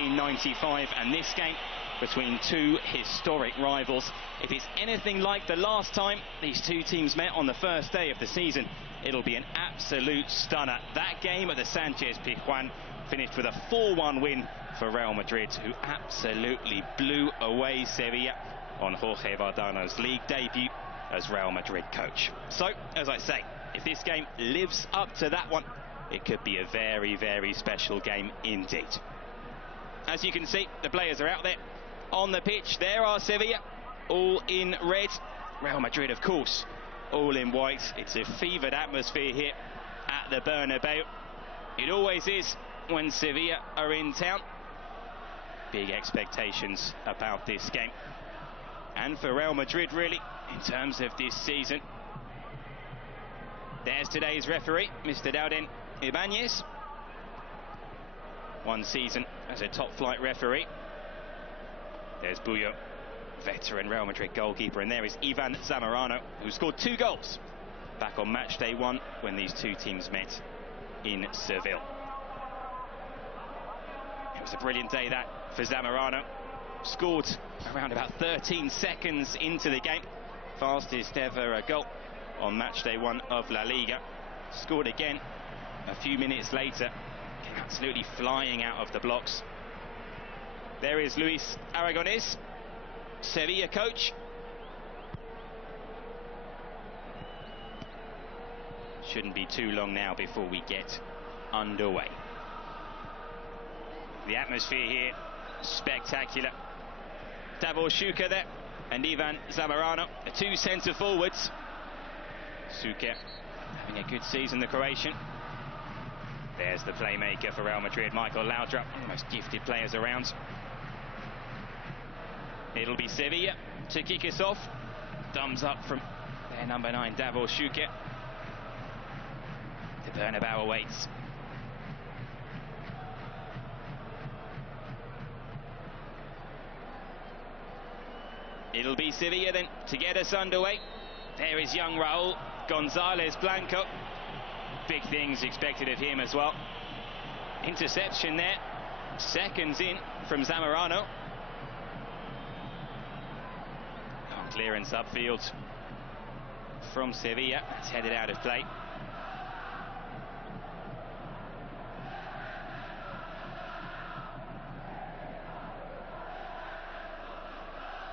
1995, and this game between two historic rivals. If it's anything like the last time these two teams met on the first day of the season, it'll be an absolute stunner. That game at the Sanchez Pizjuan finished with a 4-1 win for Real Madrid, who absolutely blew away Sevilla on Jorge Valdano's league debut as Real Madrid coach. So, as I say, if this game lives up to that one, it could be a very, very special game indeed. As you can see, the players are out there on the pitch. There are Sevilla, all in red. Real Madrid, of course, all in white. It's a fevered atmosphere here at the Bernabeu. It always is when Sevilla are in town. Big expectations about this game. And for Real Madrid, really, in terms of this season. There's today's referee, Mr. Dauden Ibanez. One season as a top-flight referee. There's Buyo, veteran Real Madrid goalkeeper, and there is Ivan Zamorano, who scored 2 goals back on match day 1 when these two teams met in Seville. It was a brilliant day that for Zamorano. Scored around about 13 seconds into the game. Fastest ever goal on match day 1 of La Liga. Scored again a few minutes later. Came absolutely flying out of the blocks. There is Luis Aragonés, Sevilla coach. Shouldn't be too long now before we get underway. The atmosphere here, spectacular. Davor Šuker there, and Ivan Zamorano, the two centre forwards. Šuker having a good season, the Croatian. There's the playmaker for Real Madrid, Michael Laudrup, one of the most gifted players around. It'll be Sevilla to kick us off. Thumbs up from their number 9, Davor Šuker. The Bernabeu awaits. It'll be Sevilla then to get us underway. There is young Raúl González Blanco. Big things expected of him as well. Interception there, seconds in from Zamorano. Long clearance upfield from Sevilla. It's headed out of play.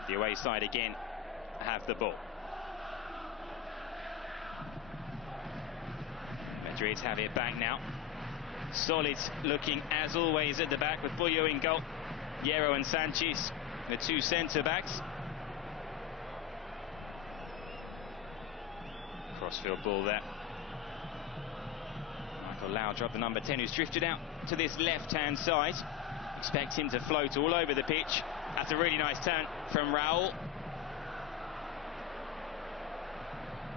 The away side again have the ball. Madrid have it back now. Solid looking as always at the back with Buyo in goal. Hierro and Sanchez, the two centre backs. Crossfield ball there. Michael Laudrup, the number 10, who's drifted out to this left-hand side. Expect him to float all over the pitch. That's a really nice turn from Raúl.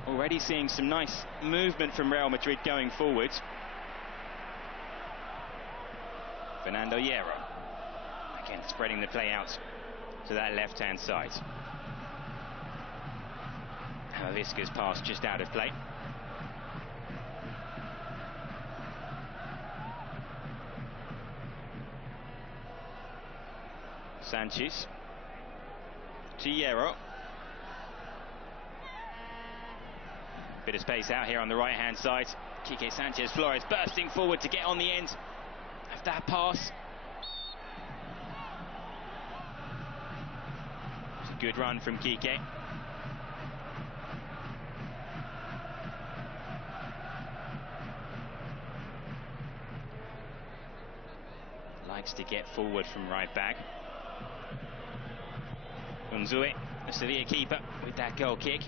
Already seeing some nice movement from Real Madrid going forward. Fernando Hierro. Again, spreading the play out to that left-hand side. Amavisca's pass just out of play. Sanchez to Hierro. Bit of space out here on the right-hand side. Quique Sanchez Flores bursting forward to get on the end of that pass. It's a good run from Quique. Likes to get forward from right back. Unzue, the Sevilla keeper, with that goal kick.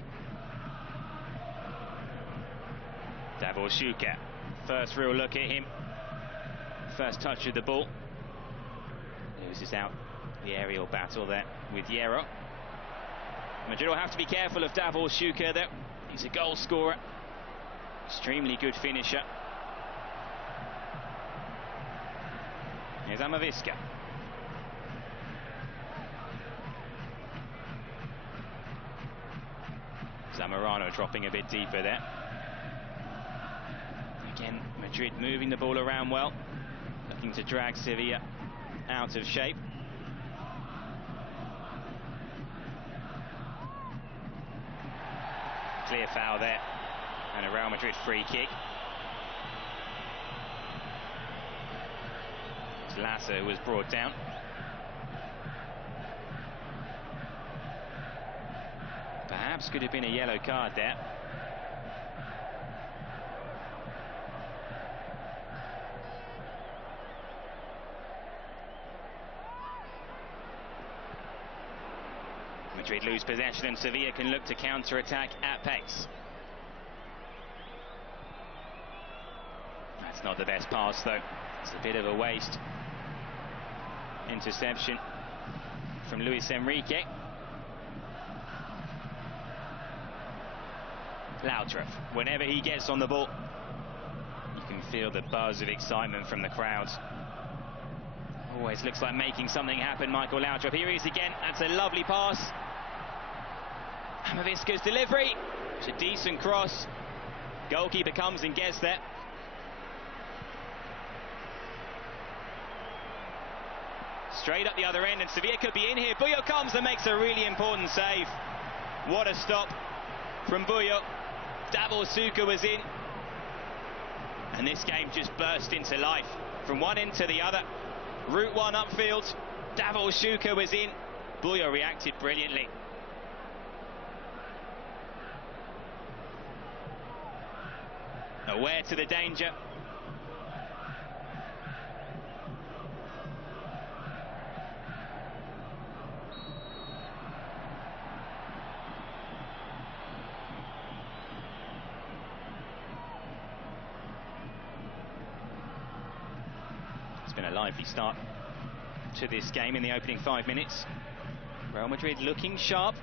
Davor Šuker, first real look at him. First touch of the ball. Loses out the aerial battle there with Hierro. Madrid will have to be careful of Davor Šuker there. He's a goal scorer. Extremely good finisher. Here's Amavisca. Zamorano dropping a bit deeper there. Again, Madrid moving the ball around well, looking to drag Sevilla out of shape. Clear foul there, and a Real Madrid free kick. It's Lasa who was brought down. Perhaps could have been a yellow card there. Madrid lose possession and Sevilla can look to counter-attack at pace. That's not the best pass though. It's a bit of a waste. Interception from Luis Enrique. Laudrup, whenever he gets on the ball, you can feel the buzz of excitement from the crowds. Always looks like making something happen, Michael Laudrup. Here he is again. That's a lovely pass. Amavisca's delivery. It's a decent cross. Goalkeeper comes and gets there. Straight up the other end, and Sevilla could be in here. Buyo comes and makes a really important save. What a stop from Buyo. Davor Suker was in, and this game just burst into life from one end to the other. Route 1 upfield, Davor Suker was in. Buyo reacted brilliantly. Aware to the danger. Been a lively start to this game in the opening 5 minutes. Real Madrid looking sharp.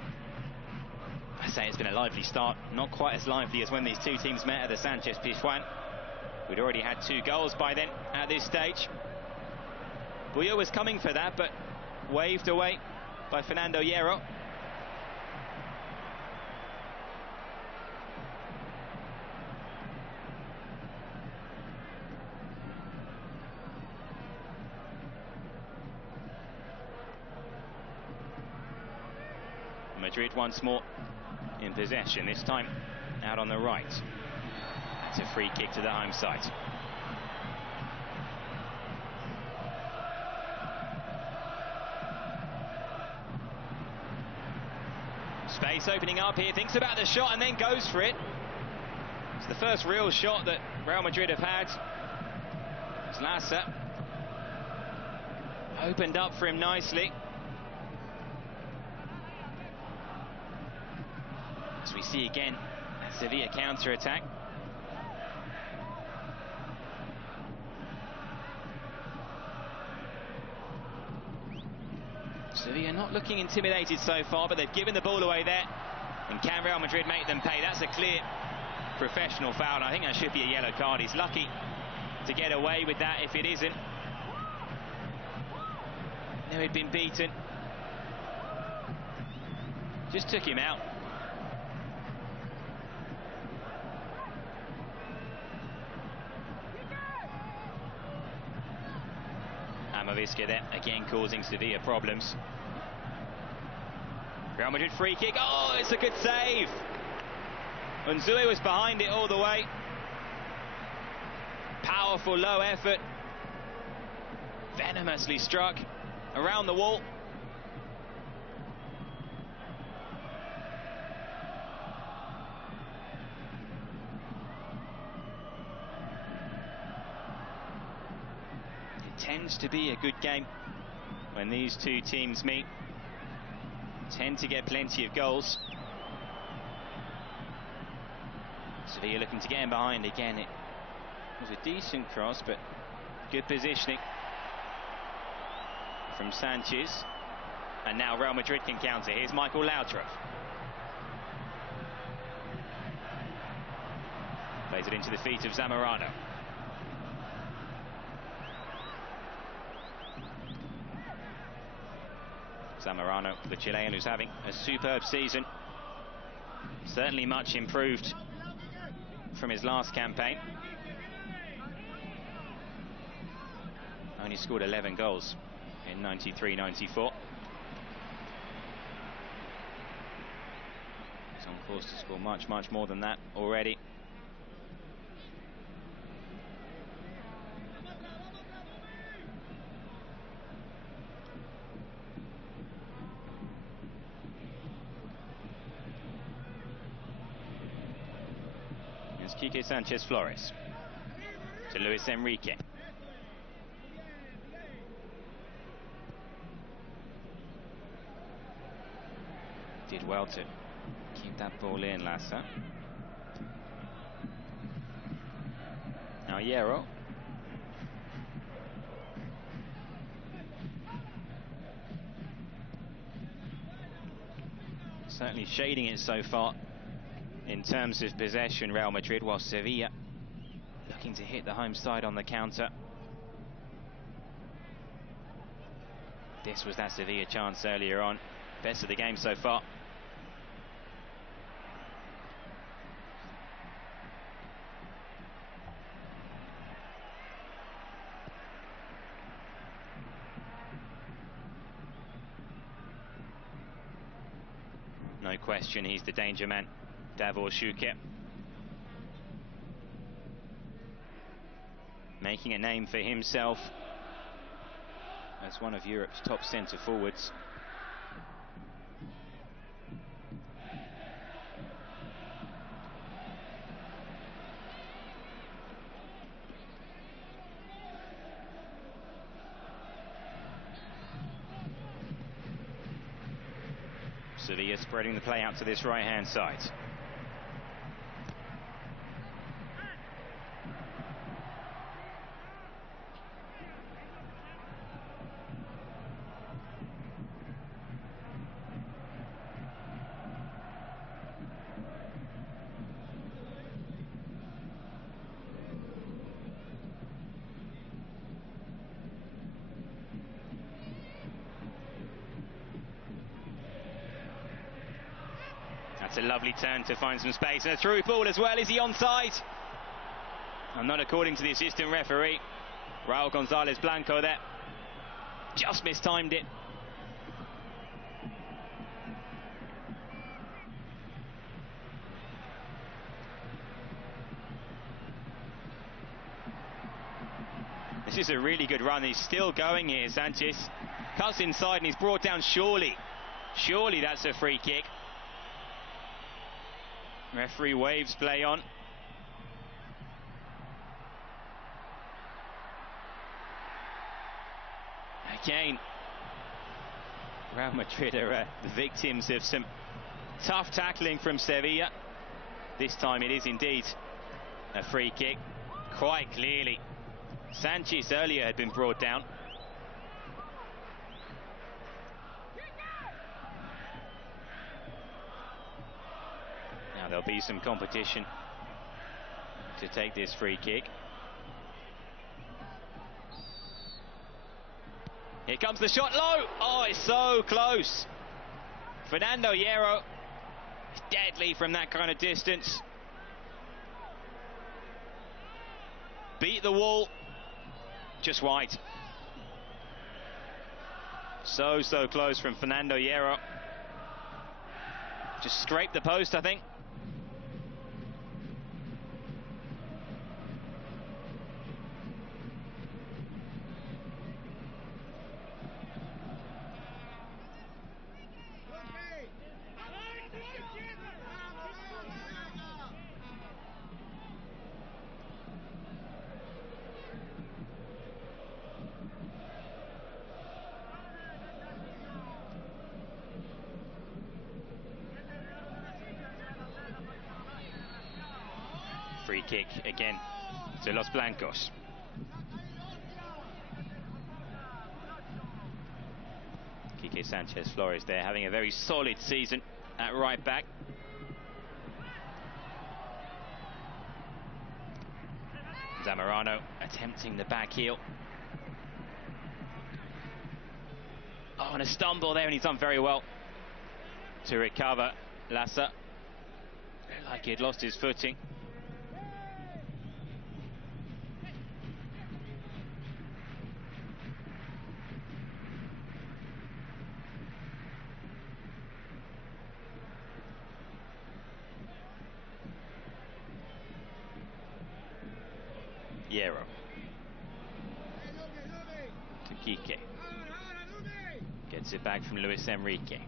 I say it's been a lively start, not quite as lively as when these two teams met at the Sanchez Pizjuan. We'd already had 2 goals by then at this stage. Buyo was coming for that, but waved away by Fernando Hierro. Madrid once more in possession, this time out on the right. That's a free kick to the home side. Space opening up here, thinks about the shot and then goes for it. It's the first real shot that Real Madrid have had. It's Lasa. Opened up for him nicely. As we see again, a Sevilla counter-attack. Sevilla not looking intimidated so far, but they've given the ball away there. And can Real Madrid make them pay? That's a clear professional foul, and I think that should be a yellow card. He's lucky to get away with that if it isn't. No, he'd been beaten. Just took him out. Amavisca there, again causing Sevilla problems. Real Madrid free kick. Oh, it's a good save. Unzue was behind it all the way. Powerful low effort. Venomously struck around the wall. Tends to be a good game when these two teams meet. Tend to get plenty of goals. Sevilla looking to get him behind again. It was a decent cross, but good positioning from Sanchez. And now Real Madrid can counter. Here's Michael Laudrup. Plays it into the feet of Zamorano. Zamorano, the Chilean, who's having a superb season. Certainly much improved from his last campaign. Only scored 11 goals in 93-94. He's on course to score much more than that already. It's Quique Sanchez Flores to Luis Enrique. Did well to keep that ball in, Lasa. Now Hierro. Certainly shading it so far in terms of possession, Real Madrid, while Sevilla looking to hit the home side on the counter. This was that Sevilla chance earlier on. Best of the game so far. No question, he's the danger man, Davor Šuker. Making a name for himself as one of Europe's top centre forwards. Sevilla spreading the play out to this right-hand side. That's a lovely turn to find some space, and a through ball as well. Is he onside? And not according to the assistant referee. Raúl González Blanco there. Just mistimed it. This is a really good run. He's still going here, Sanchez. Cuts inside and he's brought down surely. Surely that's a free kick. Referee waves play on. Again, Real Madrid are the victims of some tough tackling from Sevilla. This time it is indeed a free kick, quite clearly. Sanchez earlier had been brought down. Now there'll be some competition to take this free kick. Here comes the shot low. Oh, it's so close. Fernando Hierro is deadly from that kind of distance. Beat the wall. Just wide. So close from Fernando Hierro. Just scraped the post, I think. Free kick again to Los Blancos. Quique Sanchez Flores there having a very solid season at right back. Zamorano attempting the back heel. Oh, and a stumble there, and he's done very well to recover. Lasa, like he had lost his footing. Hierro. To Quique. Gets it back from Luis Enrique.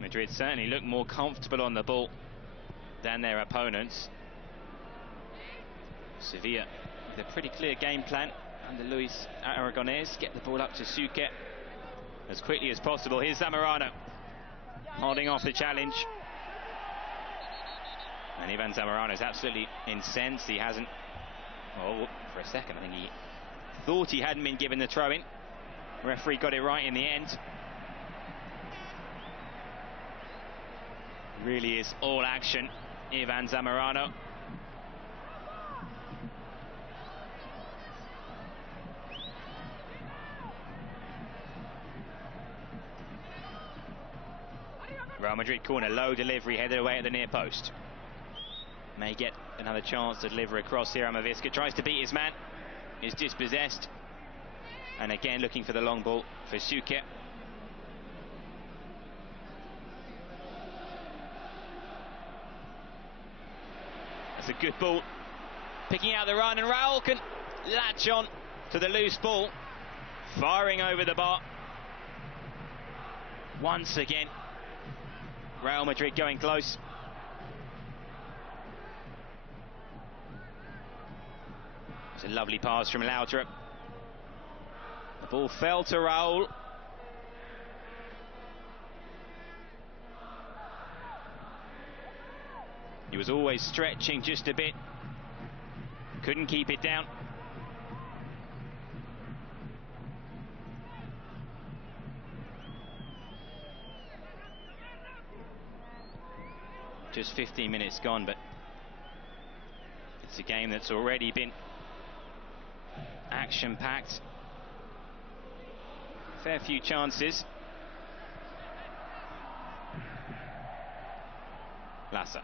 Madrid certainly look more comfortable on the ball than their opponents. Sevilla with a pretty clear game plan under Luis Aragonés. Get the ball up to Suquet as quickly as possible. Here's Zamorano holding off the challenge. And Ivan Zamorano is absolutely incensed. He hasn't, well, for a second I think he thought he hadn't been given the throw-in. Referee got it right in the end. Really is all action, Ivan Zamorano. Real Madrid corner, low delivery, headed away at the near post. May get another chance to deliver across here. Amavisca tries to beat his man, is dispossessed. And again looking for the long ball for Suquet. That's a good ball. Picking out the run, and Raúl can latch on to the loose ball. Firing over the bar. Once again, Real Madrid going close. It's a lovely pass from Laudrup. The ball fell to Raúl. He was always stretching just a bit. Couldn't keep it down. Just 15 minutes gone, but it's a game that's already been action-packed. Fair few chances. Lasa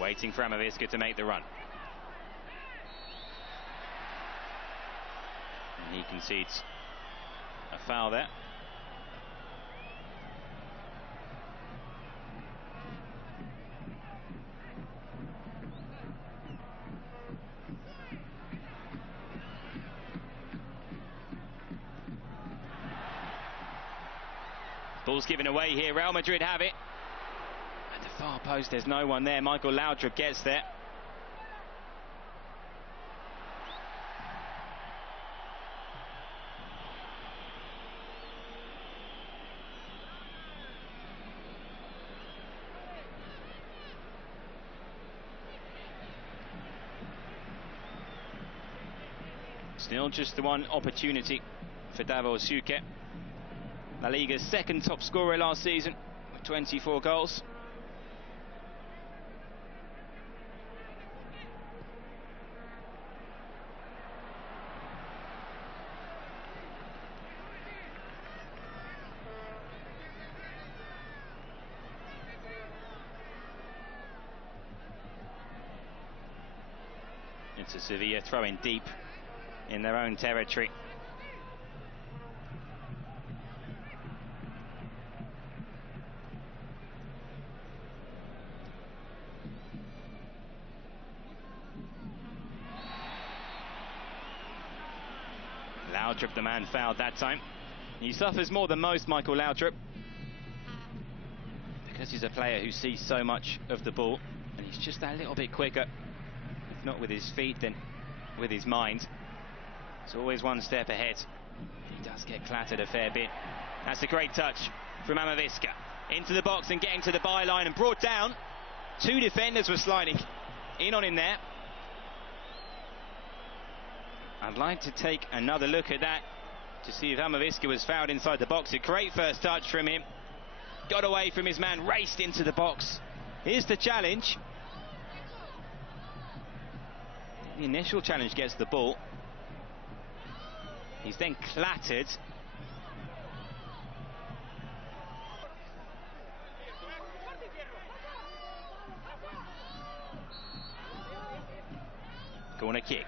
waiting for Amavisca to make the run. And he concedes a foul there. Ball's given away here. Real Madrid have it. At the far post, there's no one there. Michael Laudrup gets there. Still just the one opportunity for Davor Suquet. La Liga's second top scorer last season with 24 goals. It's a Sevilla throwing deep in their own territory. Laudrup, the man fouled that time. He suffers more than most, Michael Laudrup, because he's a player who sees so much of the ball, and he's just that little bit quicker, if not with his feet, then with his mind. It's always one step ahead. He does get clattered a fair bit. That's a great touch from Amavisca. Into the box and getting to the byline and brought down. Two defenders were sliding in on him there. I'd like to take another look at that to see if Amavisca was fouled inside the box. A great first touch from him. Got away from his man, raced into the box. Here's the challenge. The initial challenge gets the ball. He's then clattered. Corner kick.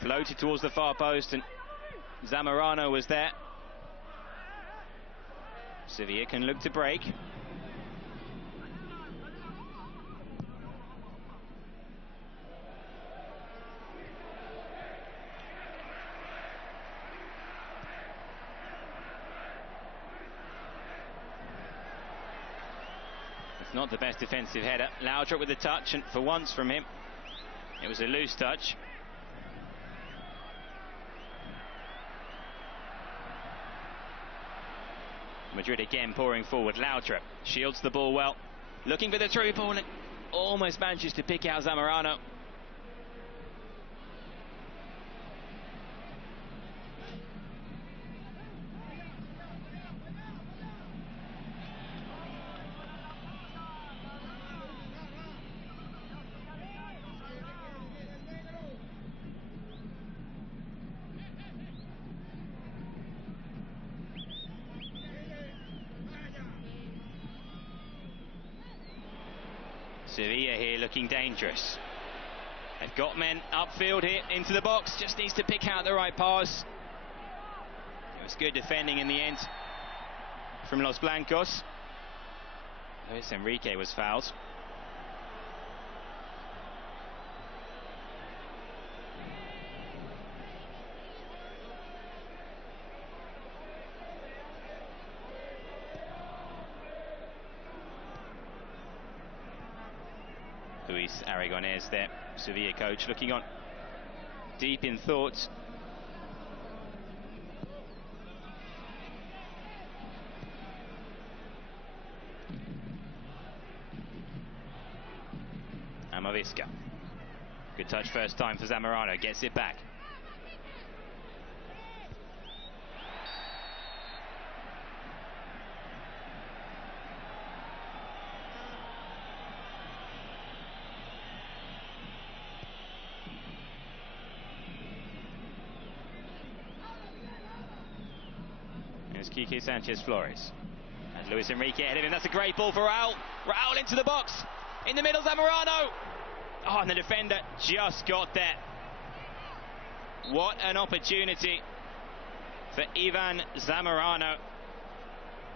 Floated towards the far post, and Zamorano was there. Sevilla can look to break. not the best defensive header. Laudrup with the touch, and for once from him, it was a loose touch. Madrid again pouring forward. Laudrup shields the ball well, looking for the through ball, and almost manages to pick out Zamorano. Sevilla here looking dangerous. They've got men upfield here into the box, just needs to pick out the right pass. It was good defending in the end from Los Blancos. Luis Enrique was fouled. Luis Aragonés there, Sevilla coach, looking on deep in thought. Amavisca. Good touch first time for Zamorano, gets it back. Here's Quique Sanchez Flores. And Luis Enrique ahead of him. That's a great ball for Raúl. Raúl into the box. In the middle, Zamorano. Oh, and the defender just got there. What an opportunity for Ivan Zamorano.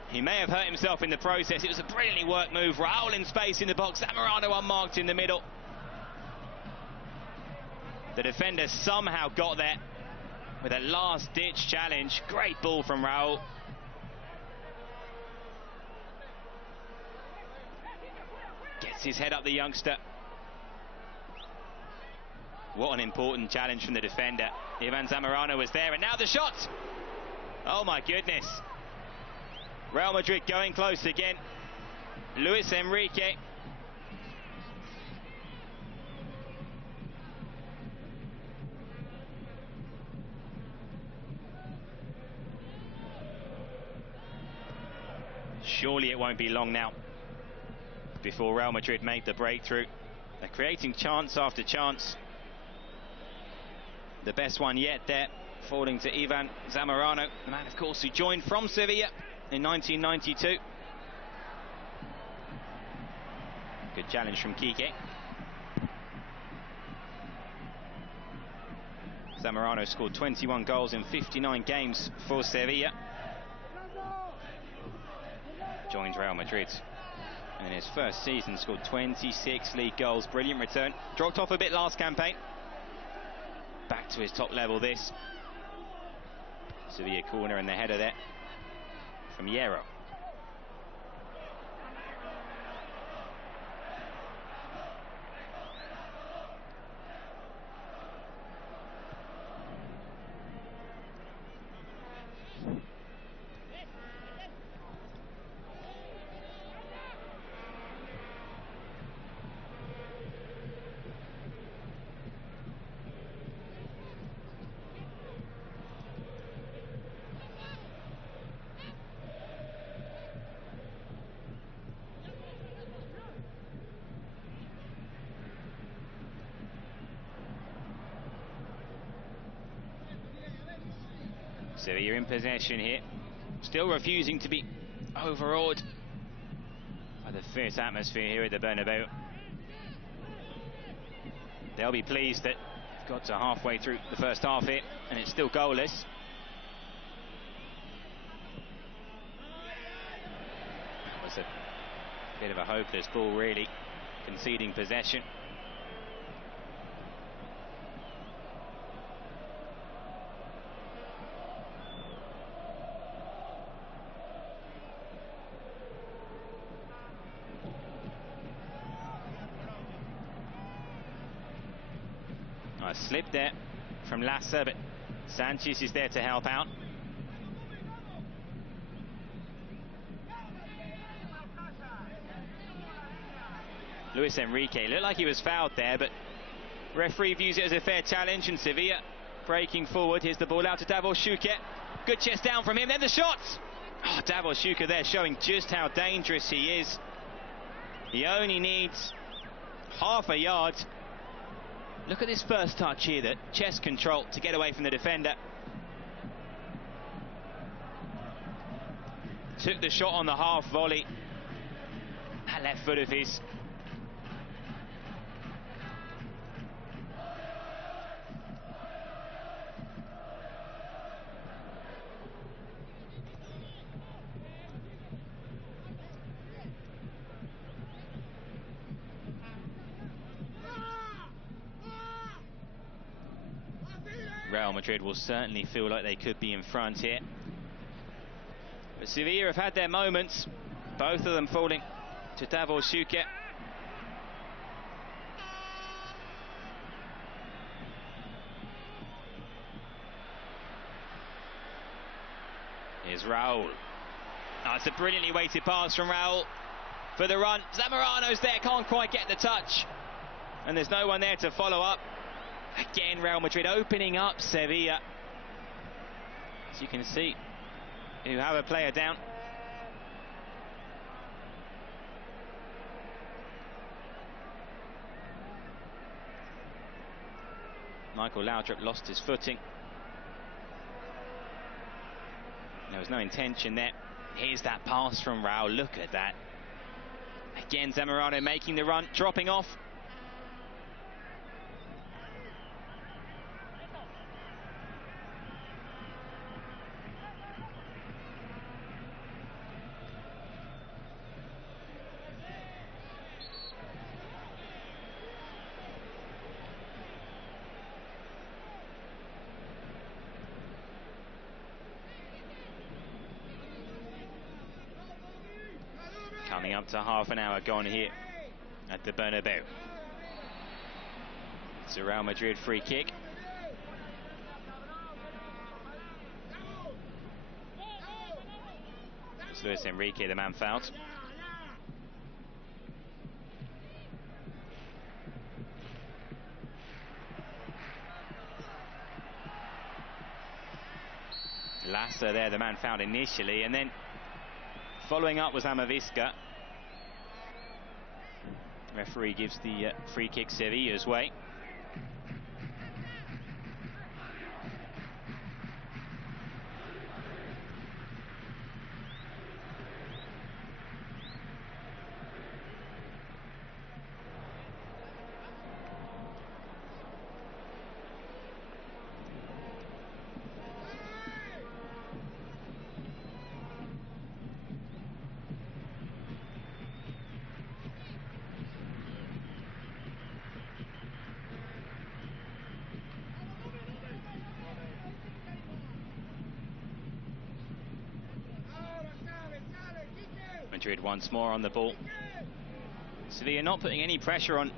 He may have hurt himself in the process. It was a brilliantly worked move. Raúl in space in the box. Zamorano unmarked in the middle. The defender somehow got there with a last-ditch challenge. Great ball from Raúl. Gets his head up, the youngster. What an important challenge from the defender. Ivan Zamorano was there, and now the shot! Oh my goodness. Real Madrid going close again. Luis Enrique. Surely it won't be long now before Real Madrid make the breakthrough. They're creating chance after chance. The best one yet there, falling to Ivan Zamorano, the man, of course, who joined from Sevilla in 1992. Good challenge from Quique. Zamorano scored 21 goals in 59 games for Sevilla. Joined Real Madrid, and in his first season scored 26 league goals. Brilliant return. Dropped off a bit last campaign. Back to his top level this. Sevilla corner, and the header there from Hierro. Sevilla in possession here, still refusing to be overawed by the fierce atmosphere here at the Bernabeu. They'll be pleased that they've got to halfway through the first half here and it's still goalless. That was a bit of a hopeless ball, really, conceding possession. A slip there from Lasa, but Sanchez is there to help out. Luis Enrique looked like he was fouled there, but referee views it as a fair challenge, and Sevilla breaking forward. Here's the ball out to Davor Schuker. Good chest down from him, then the shot! Oh, Davor Schuker there showing just how dangerous he is. He only needs half a yard. Look at this first touch here, that chest control to get away from the defender. Took the shot on the half volley. That left foot of his. Real Madrid will certainly feel like they could be in front here. But Sevilla have had their moments, both of them falling to Davor Schuker. Here's Raúl. Oh, it's a brilliantly weighted pass from Raúl for the run. Zamorano's there, can't quite get the touch. And there's no one there to follow up. Again, Real Madrid opening up Sevilla. As you can see, you have a player down. Michael Laudrup lost his footing. There was no intention there. Here's that pass from Raúl. Look at that. Again, Zamorano making the run, dropping off. Coming up to half an hour gone here at the Bernabeu. It's a Real Madrid free kick. It's Luis Enrique, the man fouled. Lasa there, the man fouled initially, and then following up was Amavisca. Referee gives the free kick Sevilla's way. Madrid once more on the ball. Sevilla not putting any pressure on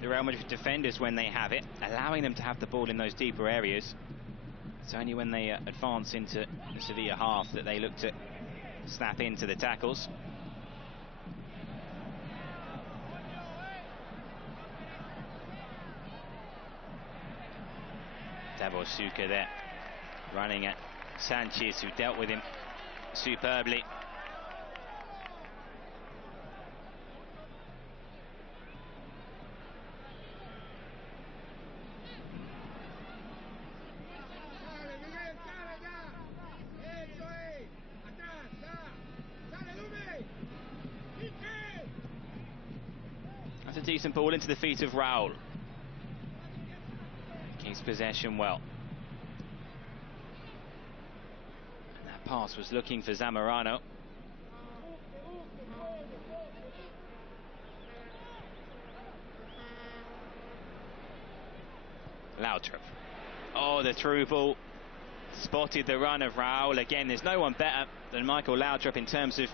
the Real Madrid defenders when they have it, allowing them to have the ball in those deeper areas. It's only when they advance into the Sevilla half that they look to snap into the tackles. Davor Schuker there, running at Sanchez, who dealt with him superbly. That's a decent ball into the feet of Raúl. Keeps possession well. And that pass was looking for Zamorano. Laudrup. Oh, the through ball. Spotted the run of Raúl. Again, there's no one better than Michael Laudrup in terms of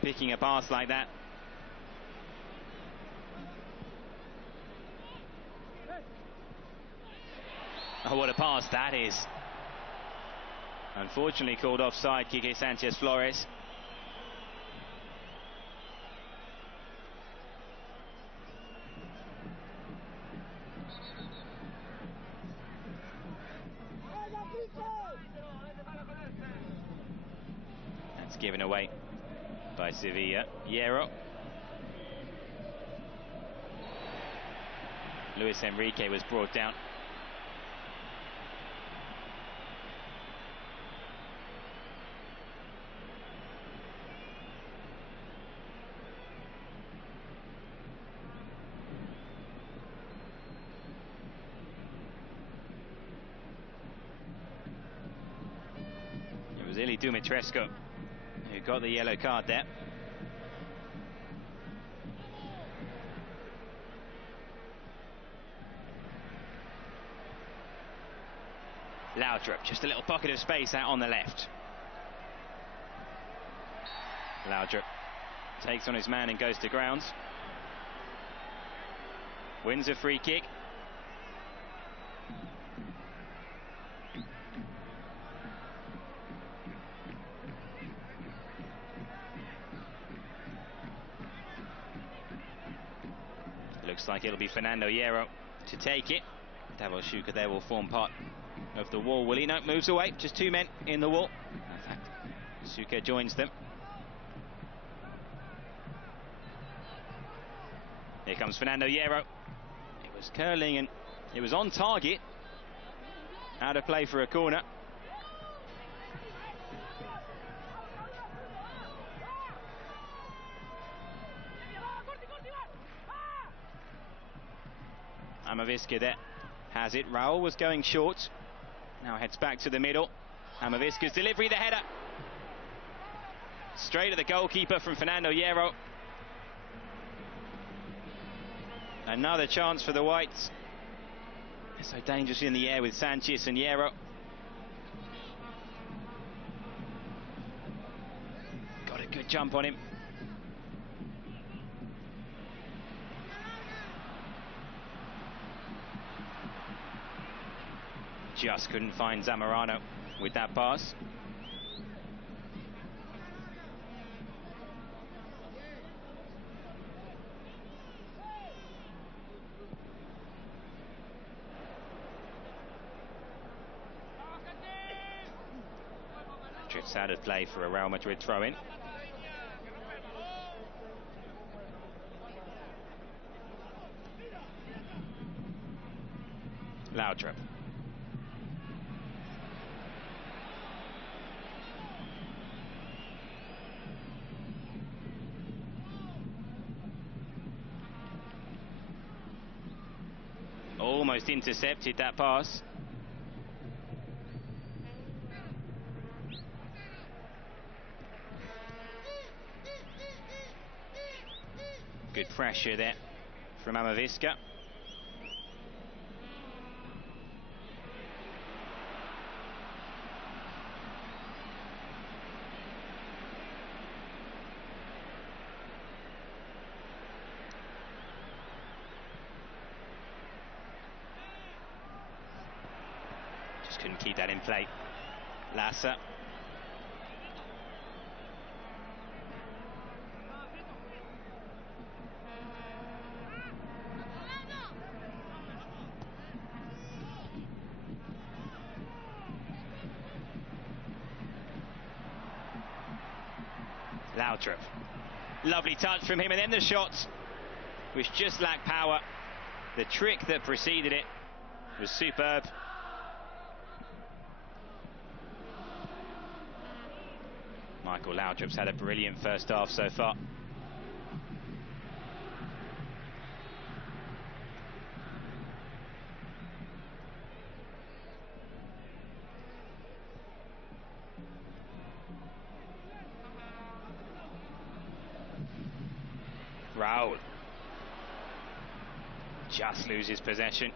picking a pass like that. Oh, what a pass that is. Unfortunately called offside, Quique Sanchez-Flores. That's given away by Sevilla. Hierro. Luis Enrique was brought down. It was Ili Dumitrescu who got the yellow card there. Laudrup, just a little pocket of space out on the left. Laudrup takes on his man and goes to ground. Wins a free kick. Looks like it'll be Fernando Hierro to take it. Davor Schuker there will form part of the wall, will he? No, moves away. Just two men in the wall. In fact, Schuker joins them. Here comes Fernando Hierro. It was curling and it was on target. Out of play for a corner. Amavisca there has it. Raúl was going short. Now heads back to the middle. Amavisca's delivery, the header. Straight at the goalkeeper from Fernando Hierro. Another chance for the Whites. They're so dangerous in the air with Sanchez and Hierro. Got a good jump on him. Just couldn't find Zamorano with that pass. Drifts out of play for a Real Madrid throw-in. Laudrup. Almost intercepted that pass. Good pressure there from Amavisca. Just couldn't keep that in play. Lasa. Laudrup. Lovely touch from him, and then the shot, which just lacked power. The trick that preceded it was superb. Michael Laudrup's had a brilliant first half so far. Raúl just loses possession.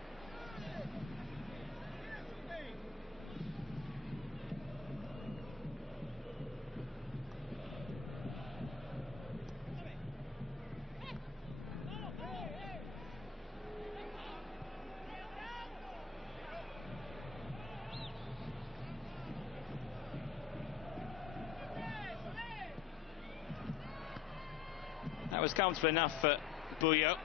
was comfortable enough for Buyo.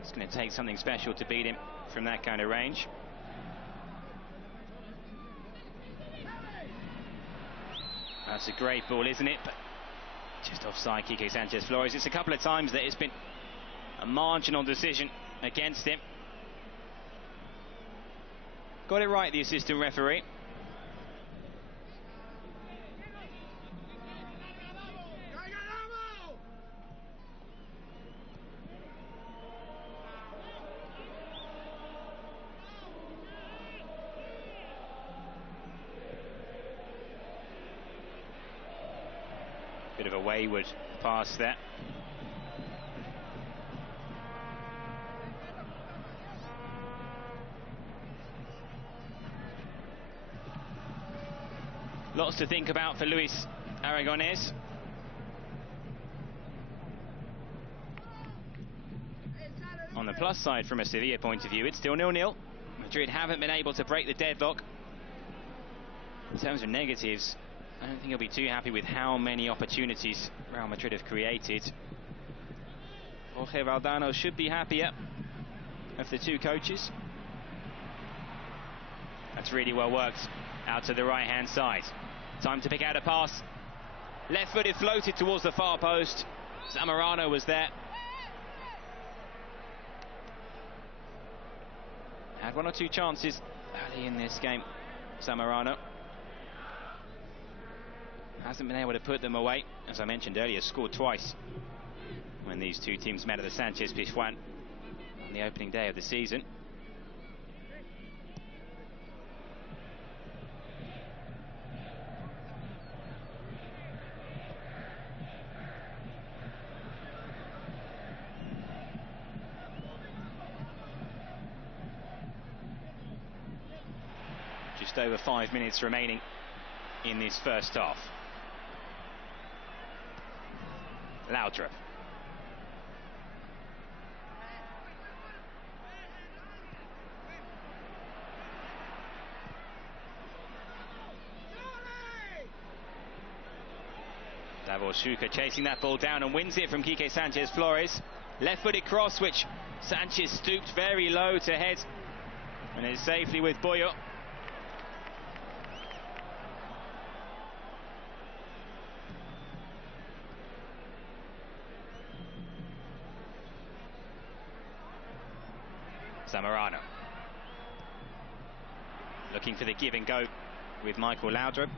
It's going to take something special to beat him from that kind of range. That's a great ball, isn't it? But just offside Quique Sanchez-Flores. It's a couple of times that it's been a marginal decision against him. Got it right, the assistant referee. Bit of a wayward pass there. Lots to think about for Luis Aragonés. On the plus side, from a Sevilla point of view, it's still 0-0. Madrid haven't been able to break the deadlock. In terms of negatives, I don't think he'll be too happy with how many opportunities Real Madrid have created. Jorge Valdano should be happier of the two coaches. That's really well worked out to the right-hand side. Time to pick out a pass. Left-footed, floated towards the far post. Zamorano was there. Had one or two chances early in this game, Zamorano. Hasn't been able to put them away. As I mentioned earlier, scored twice when these two teams met at the Sánchez-Pizjuán on the opening day of the season. Just over 5 minutes remaining in this first half. Laudrup. Schuka chasing that ball down and wins it from Quique Sanchez-Flores. Left-footed cross, which Sanchez stooped very low to head, and it's safely with Buyo. Zamorano looking for the give and go with Michael Laudrup.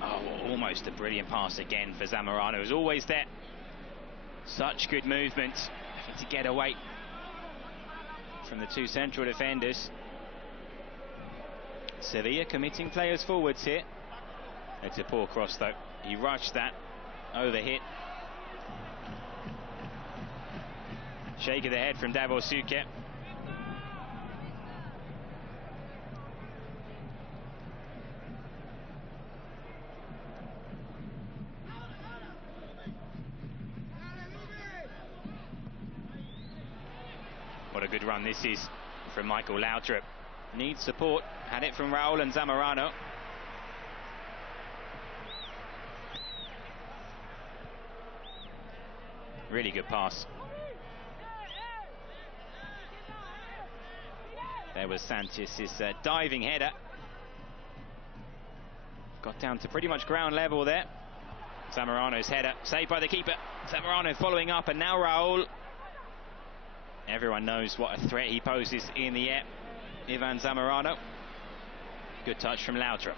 Oh, almost a brilliant pass again for Zamorano. It was always there. Such good movement, having to get away from the two central defenders. Sevilla committing players forwards here. It's a poor cross though. He rushed that, overhit. Shake of the head from Suquet. What a good run this is from Michael Laudrup. Needs support. Had it from Raúl and Zamorano. Really good pass. There was Sanchez's diving header. Got down to pretty much ground level there. Zamorano's header saved by the keeper. Zamorano following up, and now Raúl. Everyone knows what a threat he poses in the air. Ivan Zamorano. Good touch from Laudrup.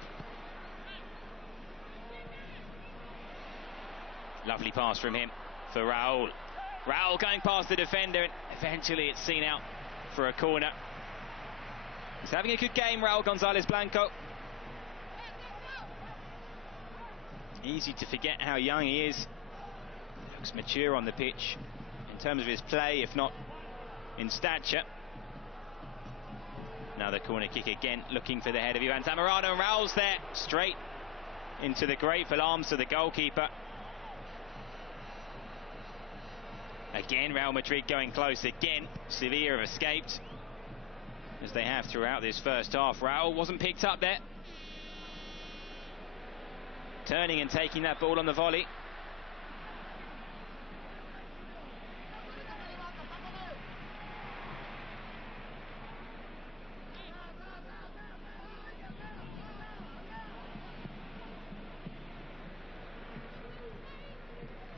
Lovely pass from him for Raúl. Raúl going past the defender, and eventually it's seen out for a corner. He's having a good game, Raúl González Blanco. Easy to forget how young he is. Looks mature on the pitch in terms of his play, if not in stature. Another corner kick again, looking for the head of Ivan Zamorano. Raúl's there, straight into the grateful arms of the goalkeeper. Again, Real Madrid going close again. Sevilla have escaped, as they have throughout this first half. Raúl wasn't picked up there. Turning and taking that ball on the volley.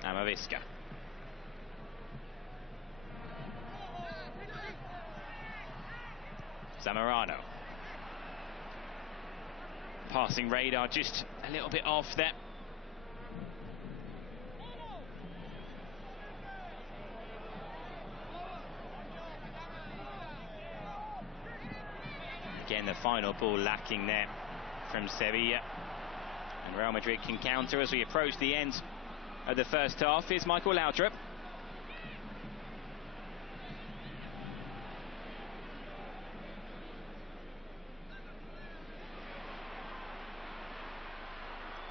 Amavisca. Zamorano. Passing radar just a little bit off there. Again, the final ball lacking there from Sevilla. And Real Madrid can counter as we approach the end of the first half. Here's Michael Laudrup.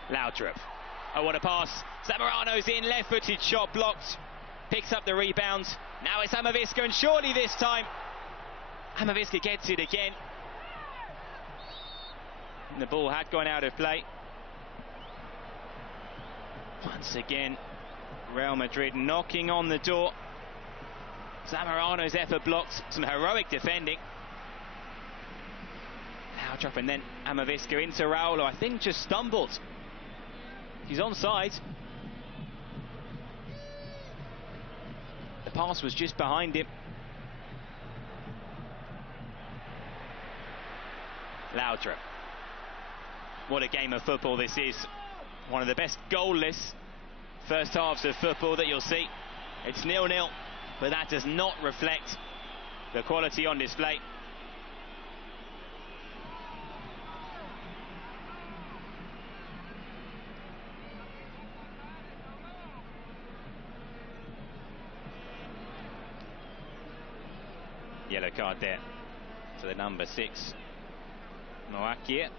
Laudrup. Oh, what a pass. Zamorano's in, left-footed shot blocked. Picks up the rebound. Now it's Amavisca, and surely this time Amavisca gets it again. And the ball had gone out of play. Once again, Real Madrid knocking on the door. Zamorano's effort blocked. Some heroic defending. Laudrup and then Amavisca into Raúl, who I think just stumbled. He's onside. The pass was just behind him. Laudrup. What a game of football this is. One of the best goalless first halves of football that you'll see. It's 0-0, but that does not reflect the quality on display. Yellow card there for the number 6, Moakia.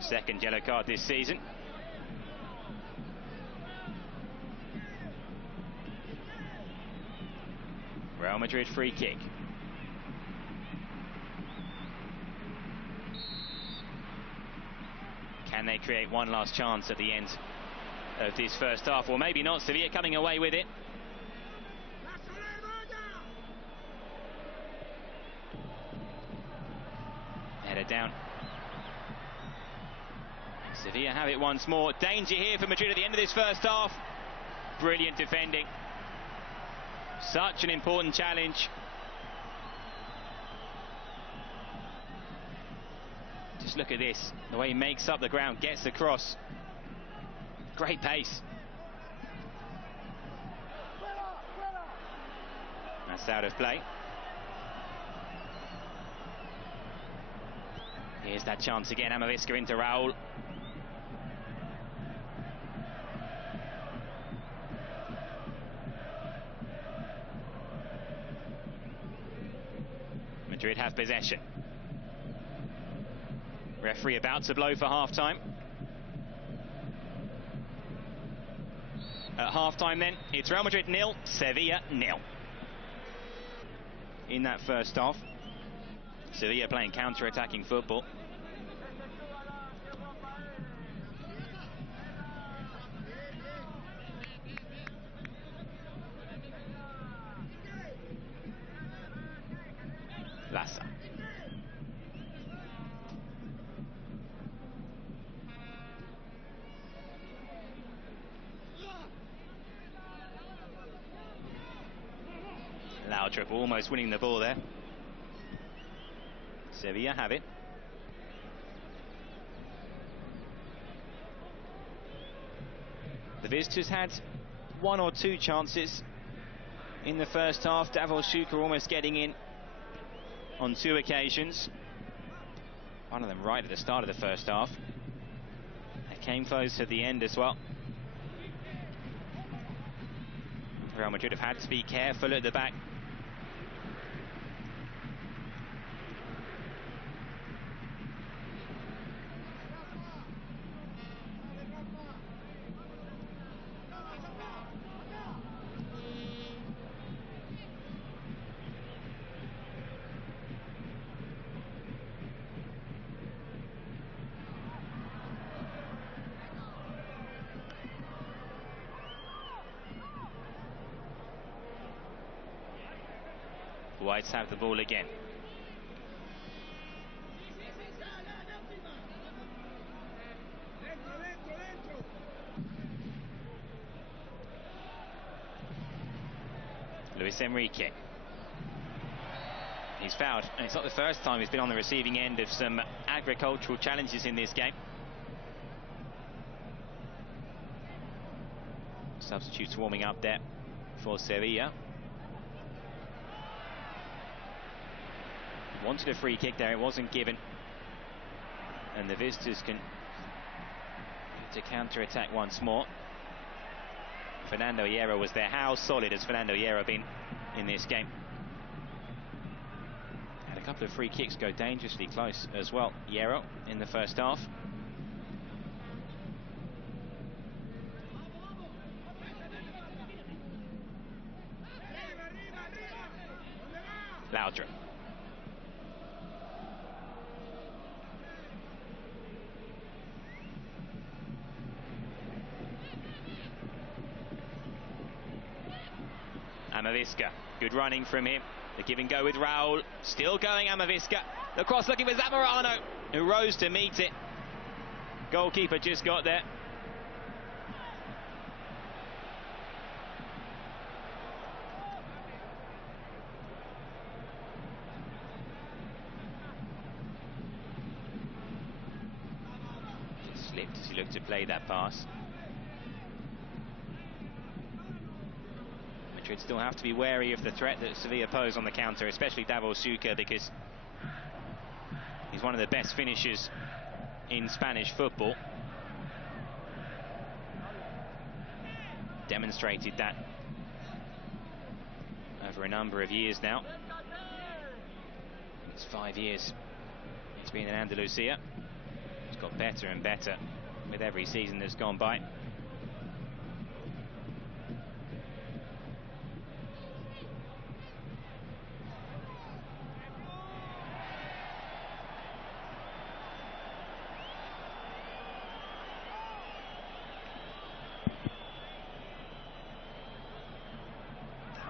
Second yellow card this season. Real Madrid free kick. Can they create one last chance at the end of this first half? Or maybe not. Sevilla coming away with it. Header down. Sevilla have it once more. Danger here for Madrid at the end of this first half. Brilliant defending. Such an important challenge. Just look at this. The way he makes up the ground, gets across. Great pace. That's out of play. Here's that chance again. Amavisca into Raúl. Madrid have possession. Referee about to blow for half-time. At half-time then, it's Real Madrid 0, Sevilla 0. In that first half, Sevilla playing counter-attacking football. Lasa. Laudrup almost winning the ball there. Sevilla have it. The visitors had one or two chances in the first half. Davor Šuker almost getting in on 2 occasions. One of them right at the start of the first half. They came close at the end as well. Real Madrid have had to be careful at the back. Whites have the ball again. Luis Enrique. He's fouled, and it's not the first time he's been on the receiving end of some agricultural challenges in this game. Substitutes warming up there for Sevilla. Wanted a free kick there, it wasn't given. And the visitors can to counter-attack once more. Fernando Hierro was there. How solid has Fernando Hierro been in this game? Had a couple of free kicks go dangerously close as well. Hierro in the first half. Laudrup. Amavisca, good running from him. The give and go with Raúl, still going Amavisca. The cross looking for Zamorano, who rose to meet it. Goalkeeper just got there. Just slipped as he looked to play that pass. Madrid still have to be wary of the threat that Sevilla pose on the counter, especially Davor Suker, because he's one of the best finishers in Spanish football. Demonstrated that over a number of years now. It's 5 years he's been in Andalusia. It's got better and better with every season that's gone by.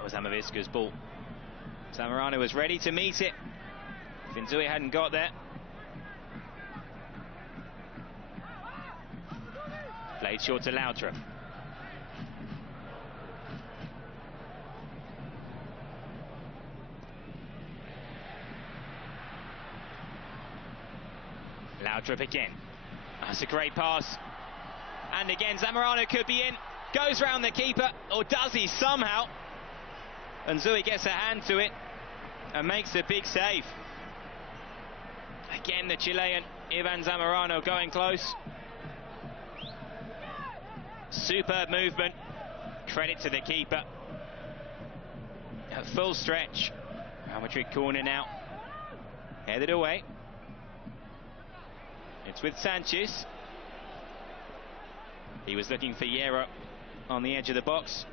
Was Amavisca's ball. Zamorano was ready to meet it. Finzui hadn't got there. Played short to Laudrup. Laudrup again. That's a great pass. And again, Zamorano could be in. Goes round the keeper, or does he somehow? And Zui gets a hand to it and makes a big save. Again, the Chilean Ivan Zamorano going close. Superb movement. Credit to the keeper. At full stretch. Real Madrid corner now. Headed away. It's with Sanchez. He was looking for Hierro on the edge of the box.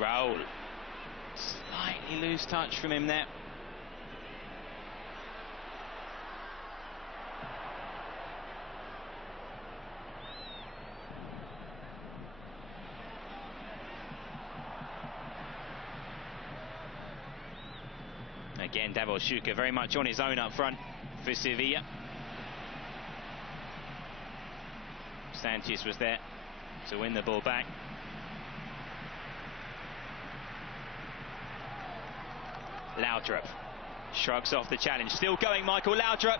Raúl, slightly loose touch from him there. Again, Davor Suker very much on his own up front for Sevilla. Sanchez was there to win the ball back. Laudrup shrugs off the challenge. Still going, Michael Laudrup.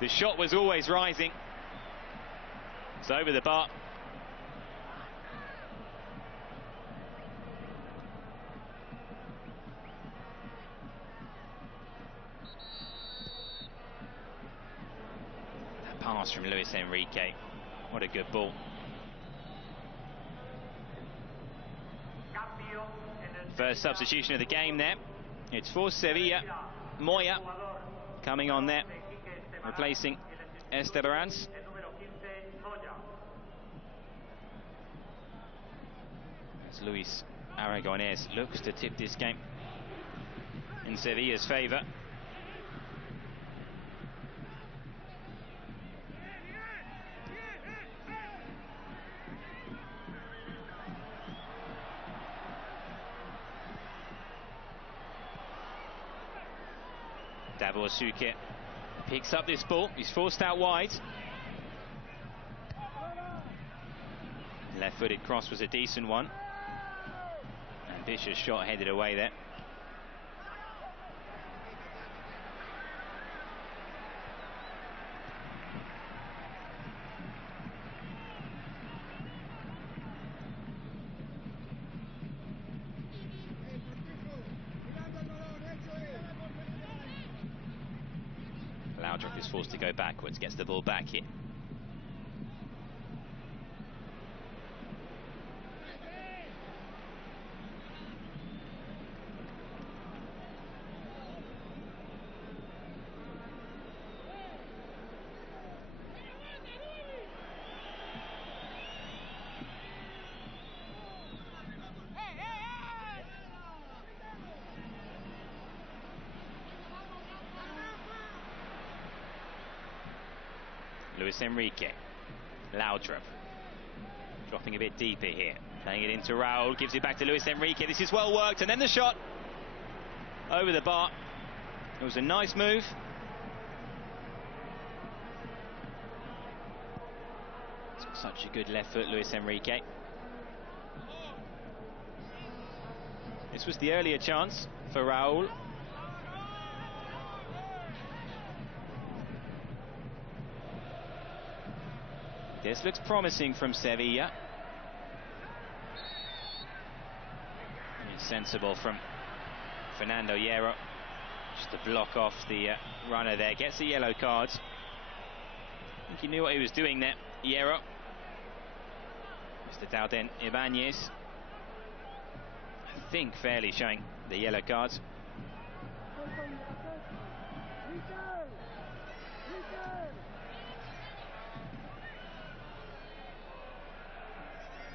The shot was always rising. It's over the bar. pass from Luis Enrique. What a good ball. First substitution of the game there. It's for Sevilla. Moya coming on there, replacing Estebarans. As Luis Aragonés looks to tip this game in Sevilla's favour. Davor picks up this ball. He's forced out wide. Left-footed cross was a decent one. Ambitious shot headed away there. Laudrup is forced to go backwards, gets the ball back here. Luis Enrique, Laudrup, dropping a bit deeper here, playing it into Raúl, gives it back to Luis Enrique. This is well worked, and then the shot over the bar. It was a nice move. It's got such a good left foot, Luis Enrique. This was the earlier chance for Raúl. This looks promising from Sevilla. It's sensible from Fernando Hierro, just to block off the runner there. Gets a yellow card. I think he knew what he was doing there, Hierro. Mr. Dauden Ibanez, I think fairly showing the yellow card.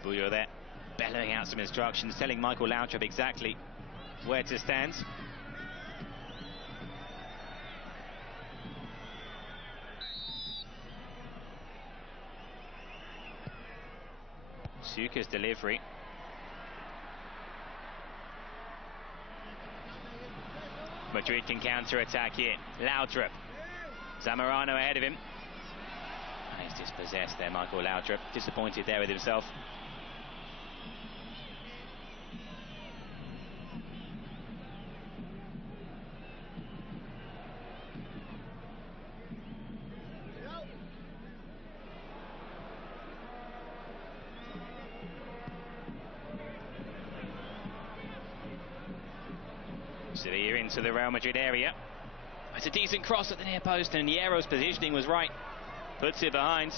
Bullo there, bellowing out some instructions, telling Michael Laudrup exactly where to stand. Suka's delivery. Madrid can counter-attack here. Laudrup. Zamorano ahead of him. And he's dispossessed there, Michael Laudrup. Disappointed there with himself. Sevilla into the Real Madrid area. It's a decent cross at the near post, and Hierro's positioning was right. Puts it behind.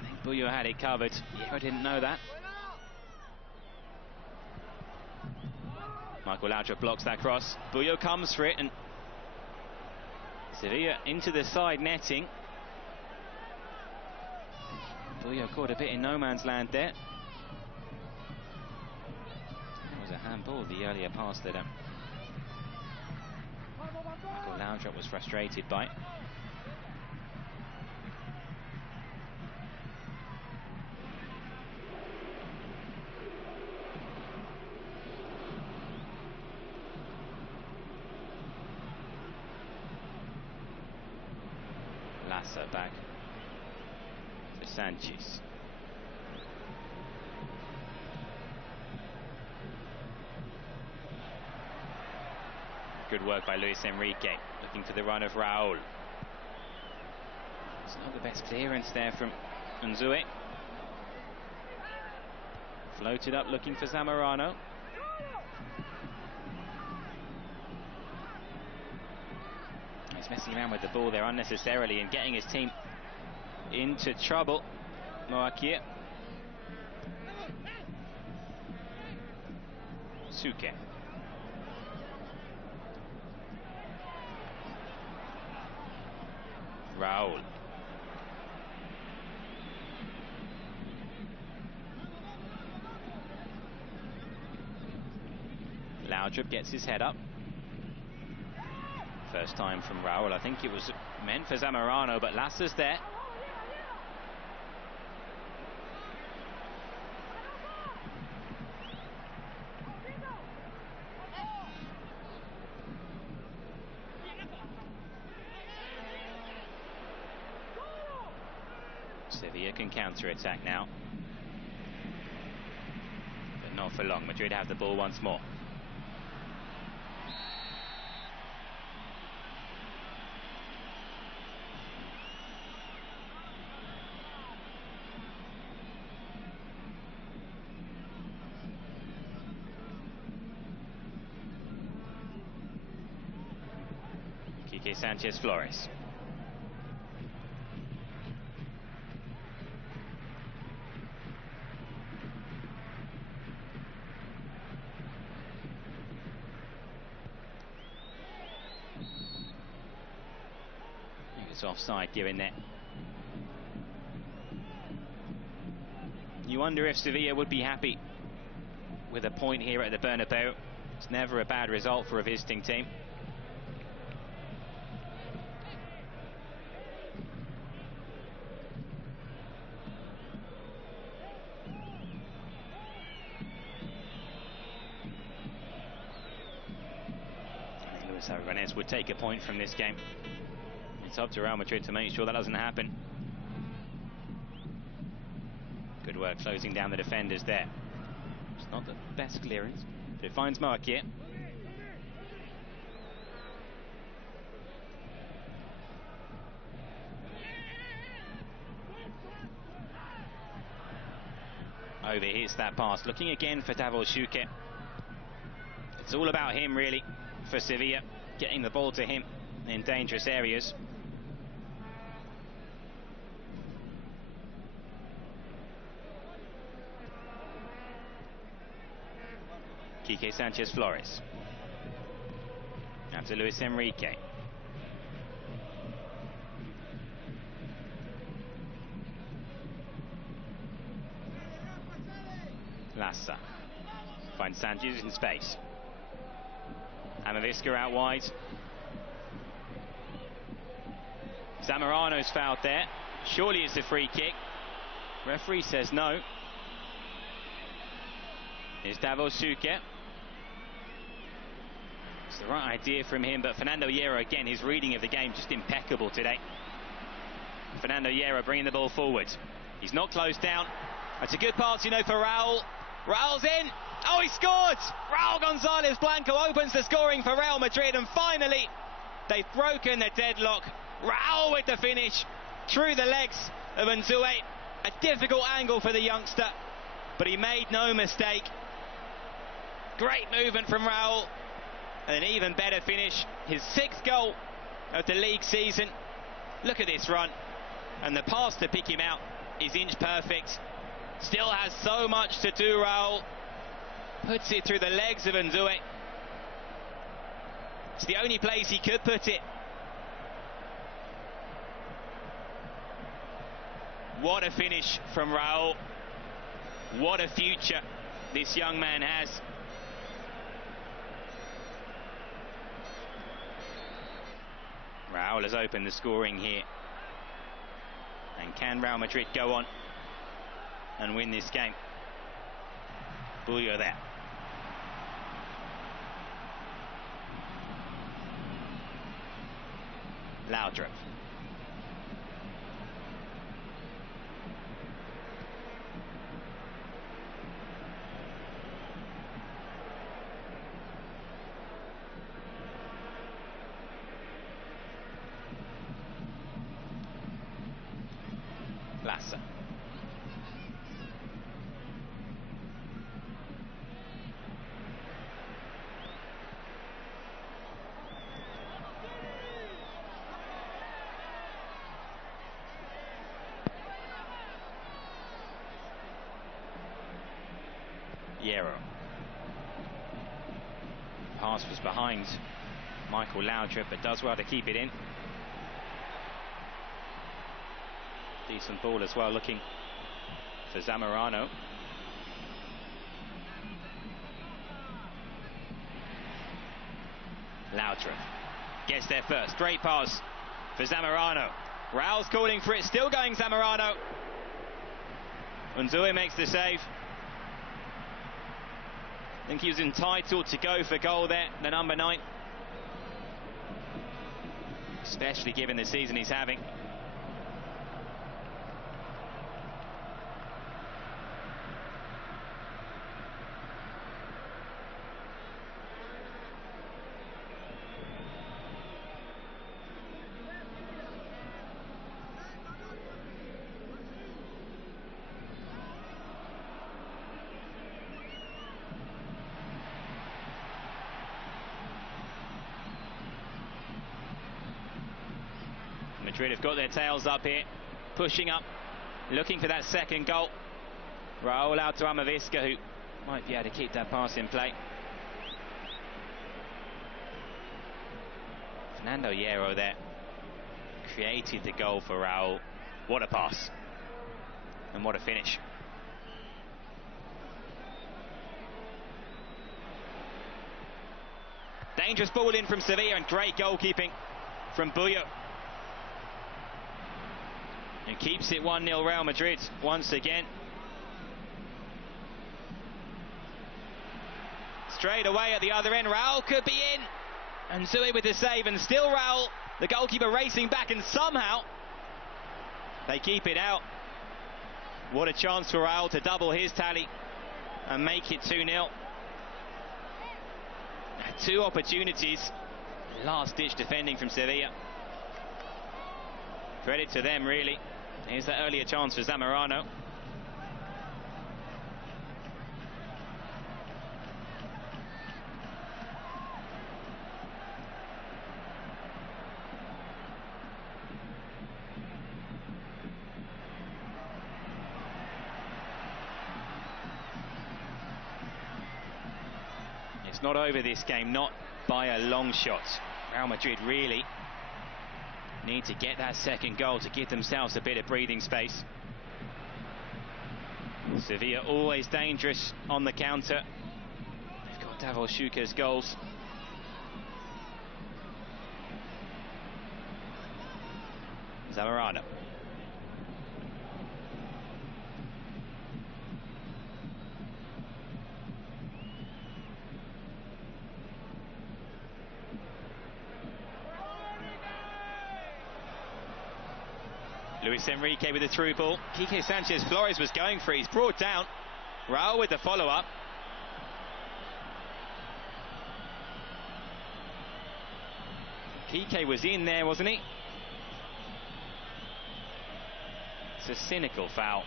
I think Bullo had it covered. Hierro didn't know that. Michael Laudrup blocks that cross. Bullo comes for it, and Sevilla into the side netting. Bullo caught a bit in no man's land there. That was a handball, the earlier pass that Michael Laudrup was frustrated by. Lasa back to Sanchez. Good work by Luis Enrique, looking for the run of Raúl. It's not the best clearance there from Unzue. Floated up looking for Zamorano. He's messing around with the ball there unnecessarily and getting his team into trouble. Moakir. Suke. Raúl. Laudrup gets his head up. First time from Raúl. I think it was meant for Zamorano, but Lasa's there. Sevilla can counter-attack now, but not for long. Madrid have the ball once more. Quique Sanchez Flores. It's offside given that. You wonder if Sevilla would be happy with a point here at the Bernabeu. It's never a bad result for a visiting team. Luis Aragonés would take a point from this game. It's up to Real Madrid to make sure that doesn't happen. Good work closing down the defenders there. It's not the best clearance, but it finds Moakir. Overhits that pass. Looking again for Davor Suke. It's all about him really for Sevilla, getting the ball to him in dangerous areas. Quique Sanchez Flores. Now to Luis Enrique. Lasa finds Sanchez in space. Amavisca out wide. Zamorano's fouled there. Surely it's a free kick. Referee says no. Here's Davor Suke. It's the right idea from him, but Fernando Hierro, again, his reading of the game just impeccable today. Fernando Hierro bringing the ball forward. He's not closed down. That's a good pass, you know, for Raúl. Raúl's in. Oh, he scored! Raúl González Blanco opens the scoring for Real Madrid, and finally, they've broken the deadlock. Raúl with the finish, through the legs of Nzue. A difficult angle for the youngster, but he made no mistake. Great movement from Raúl, and an even better finish. His 6th goal of the league season. Look at this run, and the pass to pick him out is inch perfect. Still has so much to do, Raúl. Puts it through the legs of Nzue. It's the only place he could put it. What a finish from Raúl. What a future this young man has. Raúl has opened the scoring here. And can Real Madrid go on and win this game? Bullo there. Laudrup. Lasa. Hierro. Pass was behind Michael Laudrup, but does well to keep it in. Decent ball as well, looking for Zamorano. Laudrup gets there first. Great pass for Zamorano. Raúl's calling for it, still going Zamorano. Unzue makes the save. I think he was entitled to go for goal there, the number 9. Especially given the season he's having. Madrid have got their tails up here, pushing up, looking for that second goal. Raúl out to Amavisca, who might be able to keep that pass in play. Fernando Hierro there created the goal for Raúl. What a pass, and what a finish. Dangerous ball in from Sevilla, and great goalkeeping from Buyo. And keeps it 1-0 Real Madrid once again. Straight away at the other end, Raúl could be in. And Zui with the save, and still Raúl, the goalkeeper, racing back, and somehow they keep it out. What a chance for Raúl to double his tally and make it 2-0. 2 opportunities, last-ditch defending from Sevilla. Credit to them, really. Here's that earlier chance for Zamorano. It's not over this game, not by a long shot. Real Madrid really need to get that second goal to give themselves a bit of breathing space. Sevilla always dangerous on the counter. They've got Davor Schuker's goals. Zamorano. Luis Enrique with the through ball. Quique Sanchez Flores was going for it. He's brought down. Raúl with the follow-up. Quique was in there, wasn't he? It's a cynical foul.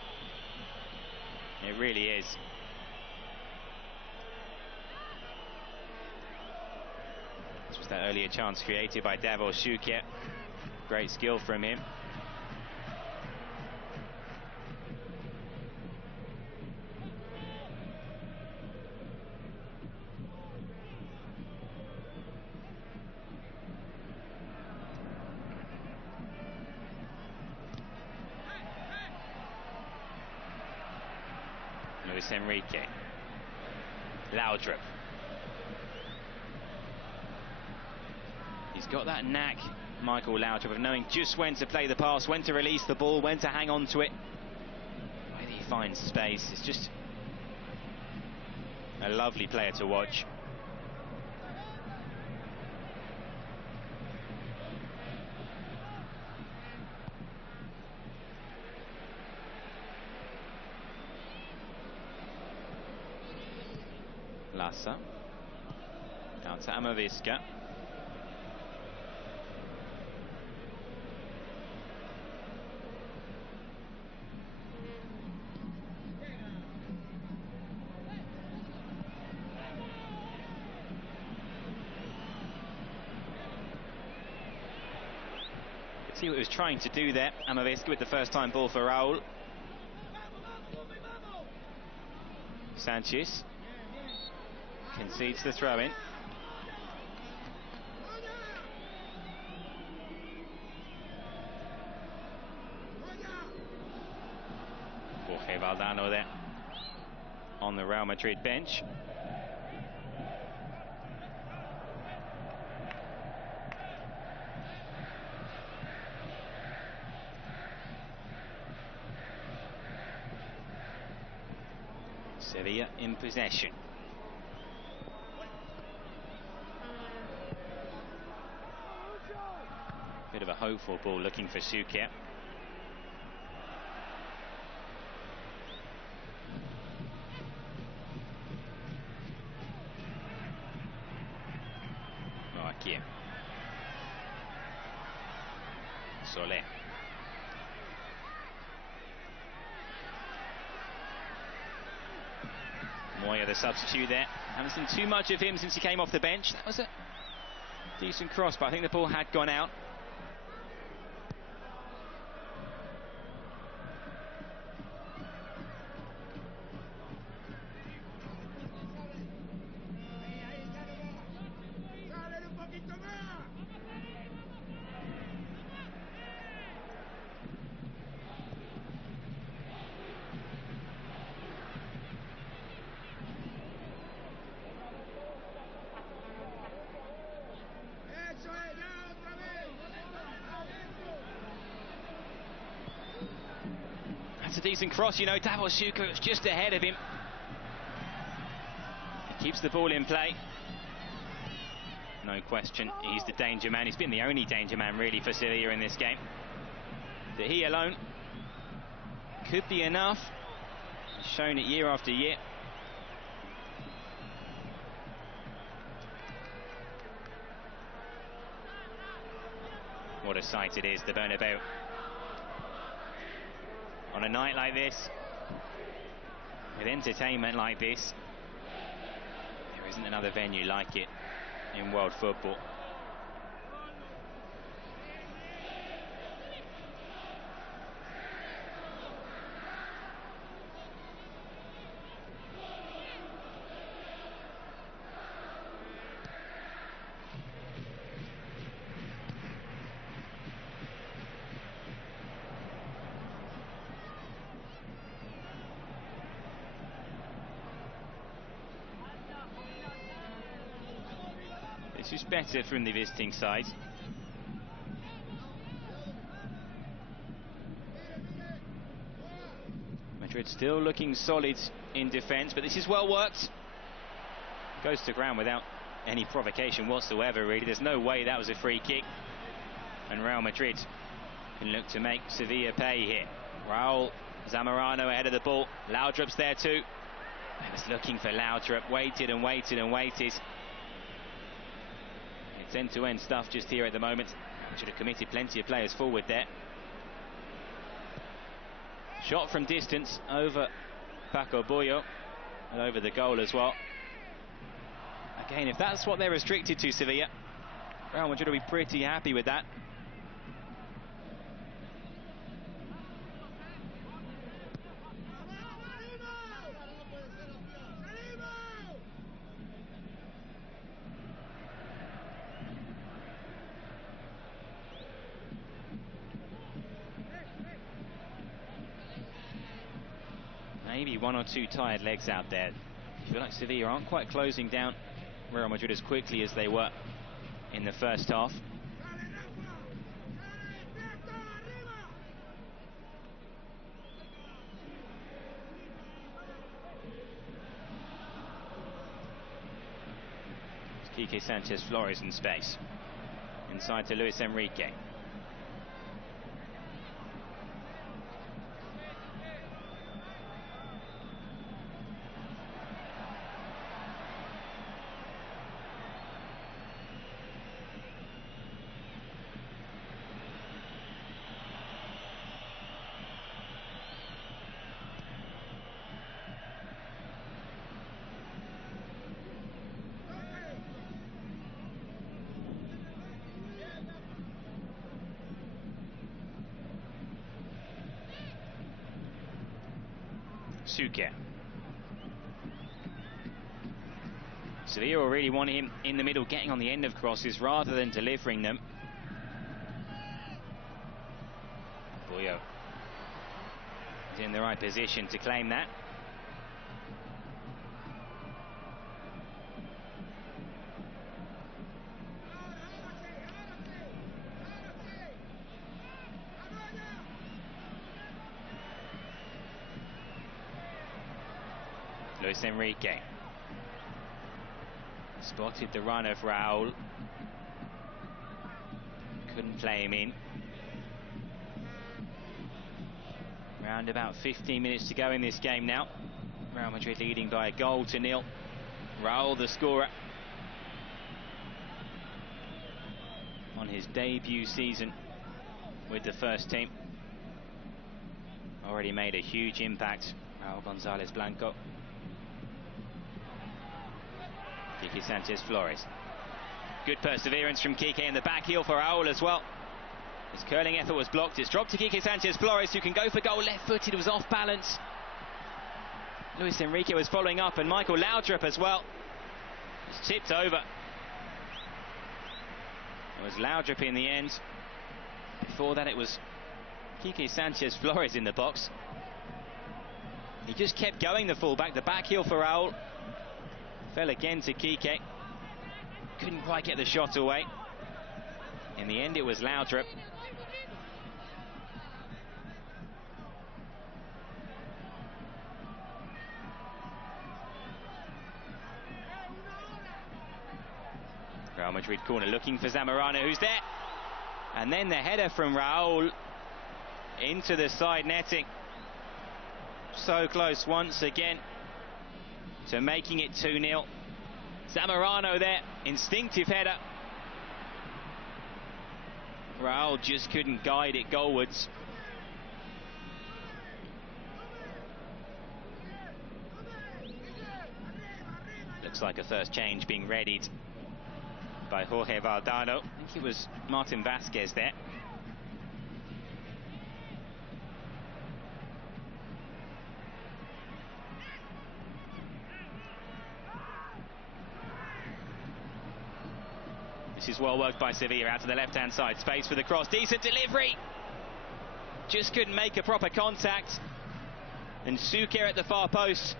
It really is. This was that earlier chance created by Davor Schuker. Great skill from him. Luis Enrique. Laudrup. He's got that knack, Michael Laudrup, of knowing just when to play the pass, when to release the ball, when to hang on to it. Where he finds space, it's just a lovely player to watch. Lasa. Down to Amavisca. See what he was trying to do there, Amavisca, with the first time ball for Raúl. Sanchez. Concedes the throw-in. Jorge Valdano there on the Real Madrid bench. Sevilla in possession. Bit of a hopeful ball looking for Suker. Here. Soler. Moya, the substitute there. Haven't seen too much of him since he came off the bench. That was a decent cross, but I think the ball had gone out. That's a decent cross, you know. Davor Suker was just ahead of him. He keeps the ball in play. No question, he's the danger man. He's been the only danger man, really, for Sevilla in this game. That he alone could be enough. He's shown it year after year. What a sight it is, the Bernabeu. On a night like this, with entertainment like this, there isn't another venue like it in world football. This is better from the visiting side. Madrid still looking solid in defence, but this is well worked. Goes to ground without any provocation whatsoever, really. There's no way that was a free kick. And Real Madrid can look to make Sevilla pay here. Raúl Zamorano ahead of the ball. Laudrup's there too. He was looking for Laudrup, waited and waited and waited. It's end-to-end stuff just here at the moment. Should have committed plenty of players forward there. Shot from distance over Paco Boyo and over the goal as well. Again, if that's what they're restricted to, Sevilla, Real Madrid will be pretty happy with that. Maybe one or two tired legs out there. I feel like Sevilla aren't quite closing down Real Madrid as quickly as they were in the first half. Quique Sanchez Flores in space. Inside to Luis Enrique. Sevilla will really want him in the middle, getting on the end of crosses rather than delivering them. Boyo is in the right position to claim that. Luis Enrique spotted the run of Raúl, couldn't play him in. Around about 15 minutes to go in this game now. Real Madrid leading by a goal to nil. Raúl, the scorer, on his debut season with the first team, already made a huge impact. Raúl González Blanco. Quique Sanchez Flores. Good perseverance from Quique in the back heel for Raúl as well. His curling effort was blocked. It's dropped to Quique Sanchez Flores, who can go for goal left-footed. It was off balance. Luis Enrique was following up, and Michael Laudrup as well. It's tipped over. It was Laudrup in the end. Before that it was Quique Sanchez Flores in the box. He just kept going, the fullback. The back heel for Raúl. Fell again to Quique. Couldn't quite get the shot away. In the end it was Laudrup. Real Madrid corner looking for Zamorano, who's there. And then the header from Raúl into the side netting. So close once again to making it 2-0. Zamorano there, instinctive header. Raúl just couldn't guide it goalwards. Looks like a first change being readied by Jorge Valdano. I think it was Martin Vasquez there. This is well worked by Sevilla out to the left-hand side. Space for the cross. Decent delivery. Just couldn't make a proper contact. And Suker at the far post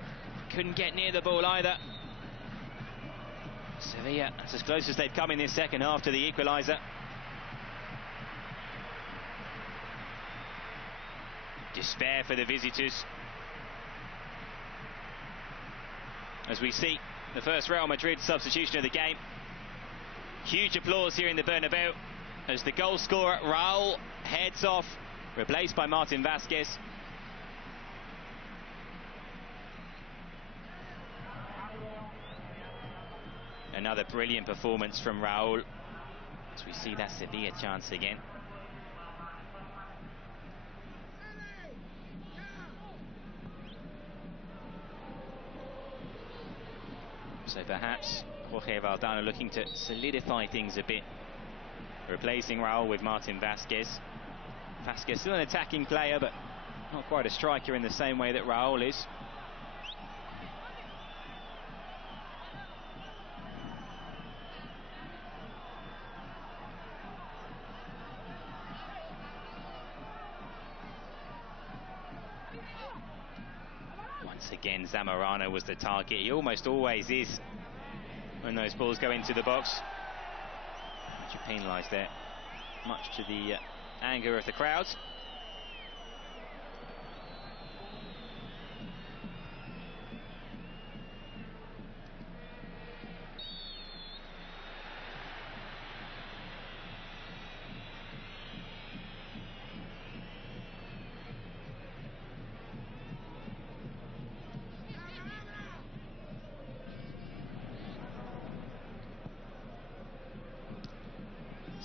couldn't get near the ball either. Sevilla, that's as close as they've come in this second half to the equaliser. Despair for the visitors. As we see the first Real Madrid substitution of the game. Huge applause here in the Bernabeu as the goal scorer Raúl heads off, replaced by Martin Vasquez. Another brilliant performance from Raúl as we see that Sevilla chance again. So perhaps Jorge Valdano looking to solidify things a bit, replacing Raúl with Martin Vasquez. Vasquez still an attacking player, but not quite a striker in the same way that Raúl is. Once again, Zamorano was the target. He almost always is when those balls go into the box. Much penalised there, much to the anger of the crowd.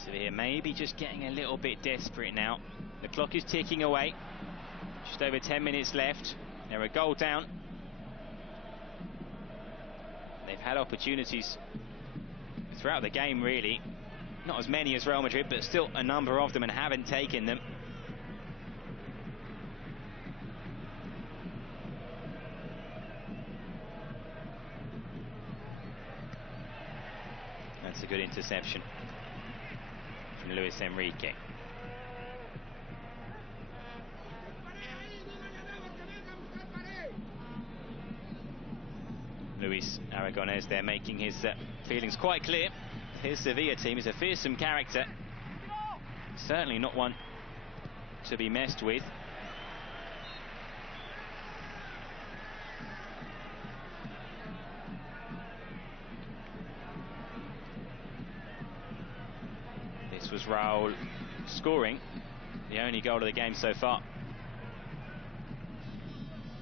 Sevilla maybe just getting a little bit desperate now. The clock is ticking away. Just over 10 minutes left. They're a goal down. They've had opportunities throughout the game, really. Not as many as Real Madrid, but still a number of them, and haven't taken them. good interception from Luis Enrique. Luis Aragonés there making his feelings quite clear. His Sevilla team is a fearsome character. Certainly not one to be messed with. This was Raúl scoring the only goal of the game so far.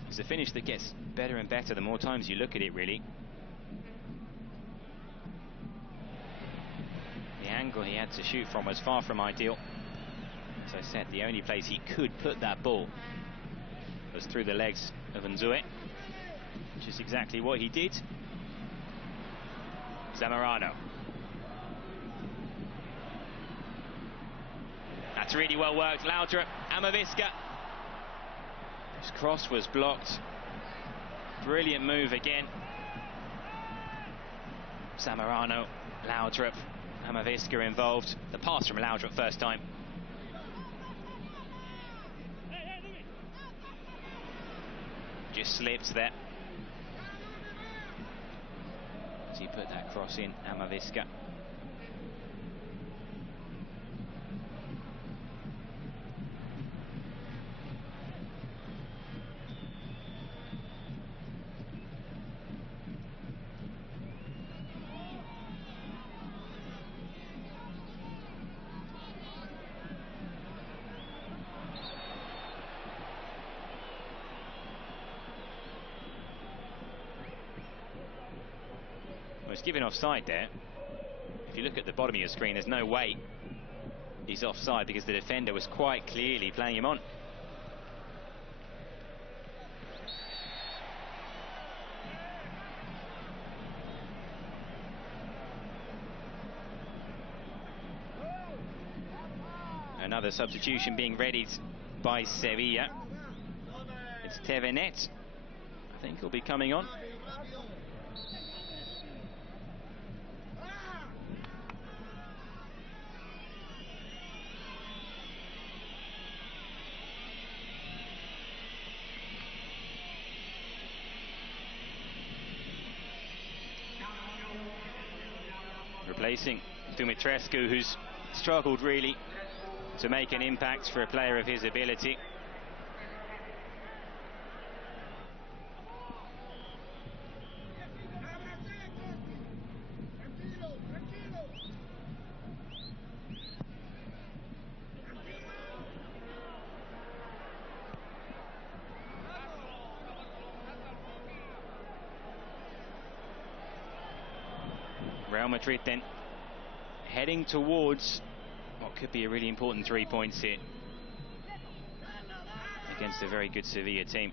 It's a finish that gets better and better the more times you look at it, really. The angle he had to shoot from was far from ideal. As I said, the only place he could put that ball was through the legs of Nzue, which is exactly what he did. Zamorano. That's really well worked. Laudrup, Amavisca. His cross was blocked. Brilliant move again. Zamorano, Laudrup, Amavisca involved. The pass from Laudrup first time. Just slipped there. As he put that cross in, Amavisca. Well, he's given offside there. If you look at the bottom of your screen, there's no way he's offside because the defender was quite clearly playing him on. Another substitution being readied by Sevilla. It's Tevenet. I think he'll be coming on. Replacing Dumitrescu, who's struggled really to make an impact for a player of his ability. Real Madrid then heading towards what could be a really important 3 points here against a very good Sevilla team.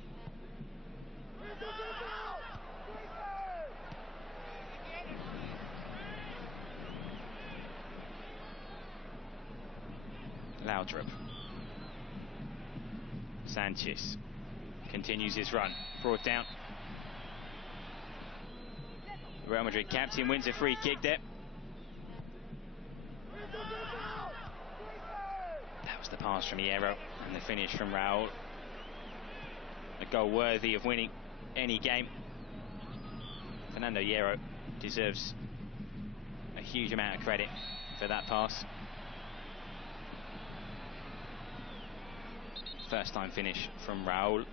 Laudrup. Sanchez continues his run, brought down. Real Madrid captain wins a free kick there. That was the pass from Hierro and the finish from Raúl. A goal worthy of winning any game. Fernando Hierro deserves a huge amount of credit for that pass. First time finish from Raúl.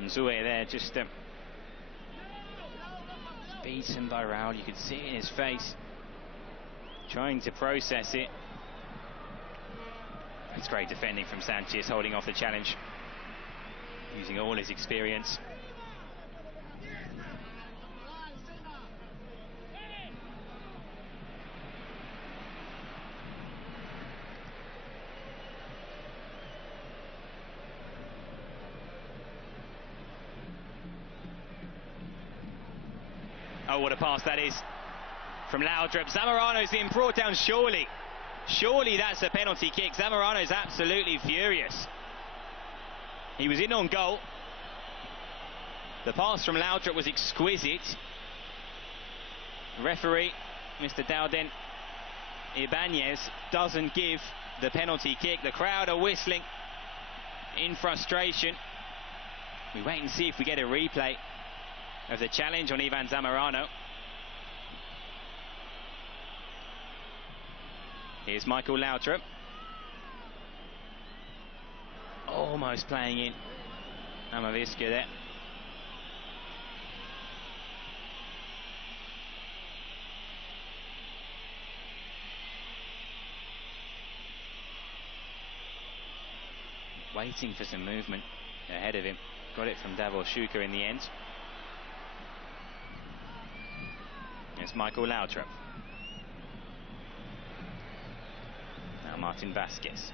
Nzue there just beaten by Raúl. You could see it in his face, trying to process it. That's great defending from Sanchez, holding off the challenge, using all his experience. Oh, what a pass that is from Laudrup. Zamorano's being brought down surely. Surely that's a penalty kick. Zamorano is absolutely furious. He was in on goal. The pass from Laudrup was exquisite. Referee, Mr. Dauden Ibanez, doesn't give the penalty kick. The crowd are whistling in frustration. We wait and see if we get a replay of the challenge on Ivan Zamorano. Here's Michael Laudrup. Almost playing in Amavisca there. Waiting for some movement ahead of him. Got it from Davor Šuker in the end. It's Michael Laudrup. Now Martin Vasquez.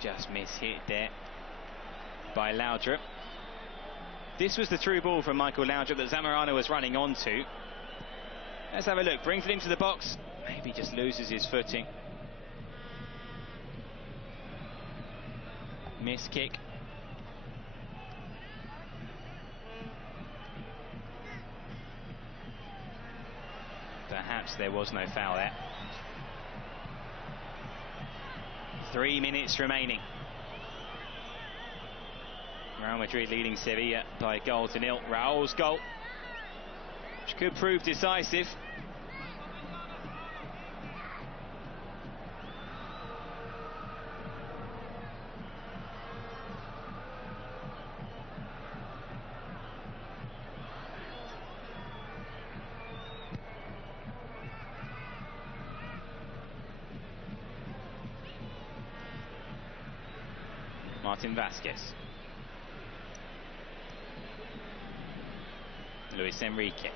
Just mishit there by Laudrup. This was the true ball from Michael Laudrup that Zamorano was running onto. Let's have a look. Brings it into the box. Maybe just loses his footing. Miss kick. Perhaps there was no foul there. 3 minutes remaining. Real Madrid leading Sevilla by 1-0. Raúl's goal, which could prove decisive. Martin Vasquez. Luis Enrique.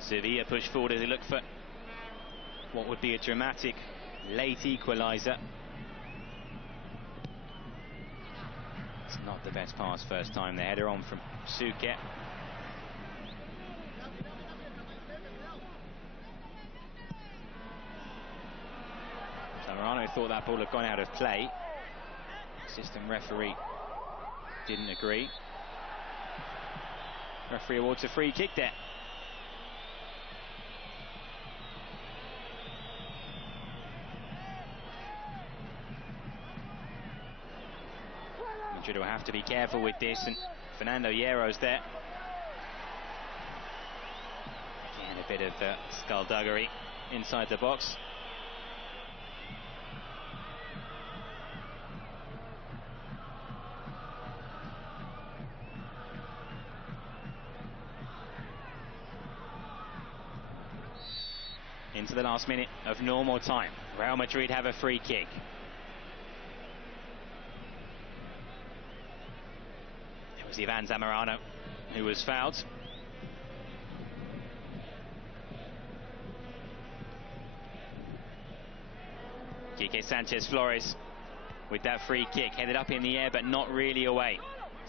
Sevilla push forward as they look for what would be a dramatic late equaliser. It's not the best pass first time. The header on from Suquet. Zamorano thought that ball had gone out of play. Assistant referee didn't agree. Referee awards a free kick there. Madrid will have to be careful with this, and Fernando Hierro's there. Again, a bit of skullduggery inside the box. Into the last minute of normal time. Real Madrid have a free kick. It was Ivan Zamorano who was fouled. Quique Sanchez Flores with that free kick, headed up in the air but not really away.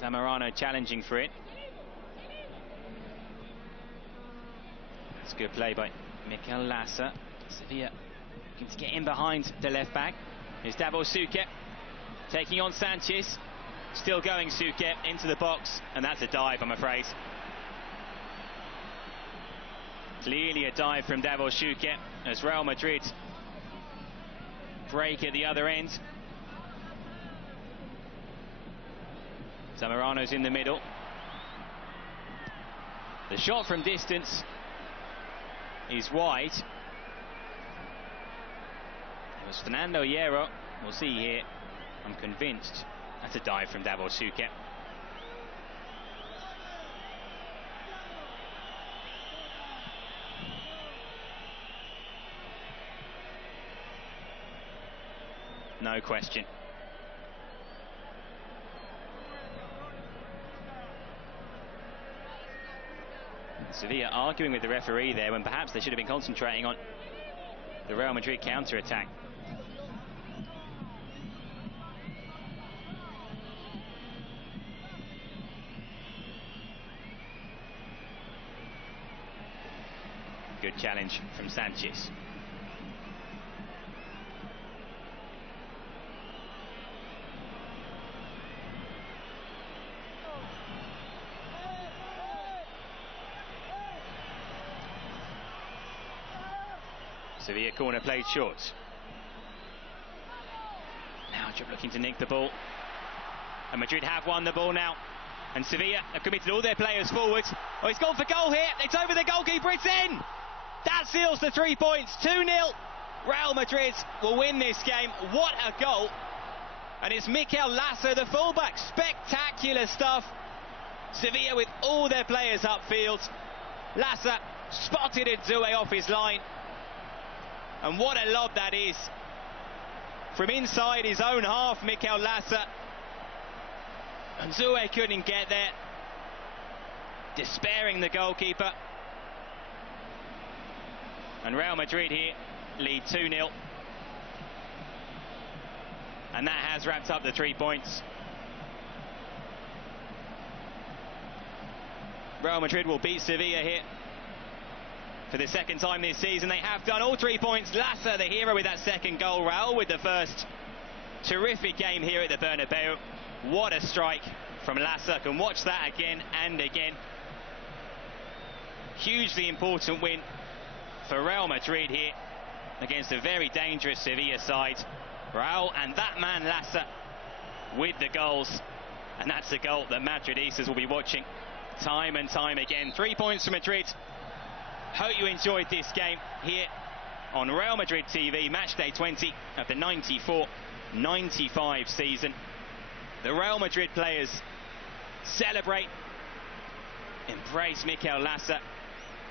Zamorano challenging for it. It's good play by Mikel Lasa. Sevilla looking to get in behind the left back. Here's Davor Šuker taking on Sanchez. Still going Suquet into the box, and that's a dive, I'm afraid. Clearly a dive from Davor Šuker as Real Madrid break at the other end. Zamorano's in the middle. The shot from distance is wide. It was Fernando Hierro. We'll see here. I'm convinced that's a dive from Davor Šuker. no question. Sevilla arguing with the referee there when perhaps they should have been concentrating on the Real Madrid counter-attack. Good challenge from Sanchez. Sevilla corner played short. Now Madrid looking to nick the ball. And Madrid have won the ball now. And Sevilla have committed all their players forward. Oh, he's gone for goal here. It's over the goalkeeper. It's in. That seals the 3 points. 2-0. Real Madrid will win this game. What a goal. And it's Mikel Lasa, the fullback. Spectacular stuff. Sevilla with all their players upfield. Lasa spotted Nzue off his line. And what a lob that is. From inside his own half, Mikel Lasa. Nzue couldn't get there. Despairing the goalkeeper. And Real Madrid here lead 2-0. And that has wrapped up the 3 points. Real Madrid will beat Sevilla here for the second time this season. They have done all 3 points. Lasa, the hero, with that second goal. Raúl with the first. Terrific game here at the Bernabeu. What a strike from Lasa. Can watch that again and again. Hugely important win for Real Madrid here against a very dangerous Sevilla side. Raúl and that man Lasa with the goals. And that's the goal that Madridistas will be watching time and time again. 3 points for Madrid. Hope you enjoyed this game here on Real Madrid TV, match day 20 of the 94-95 season. The Real Madrid players celebrate, embrace Mikel Lasa.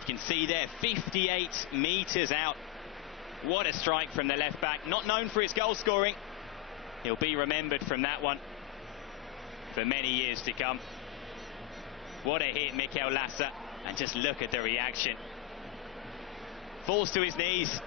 You can see there, 58 metres out. What a strike from the left back. Not known for his goal scoring. He'll be remembered from that one for many years to come. What a hit, Mikel Lasa. And just look at the reaction. Falls to his knees.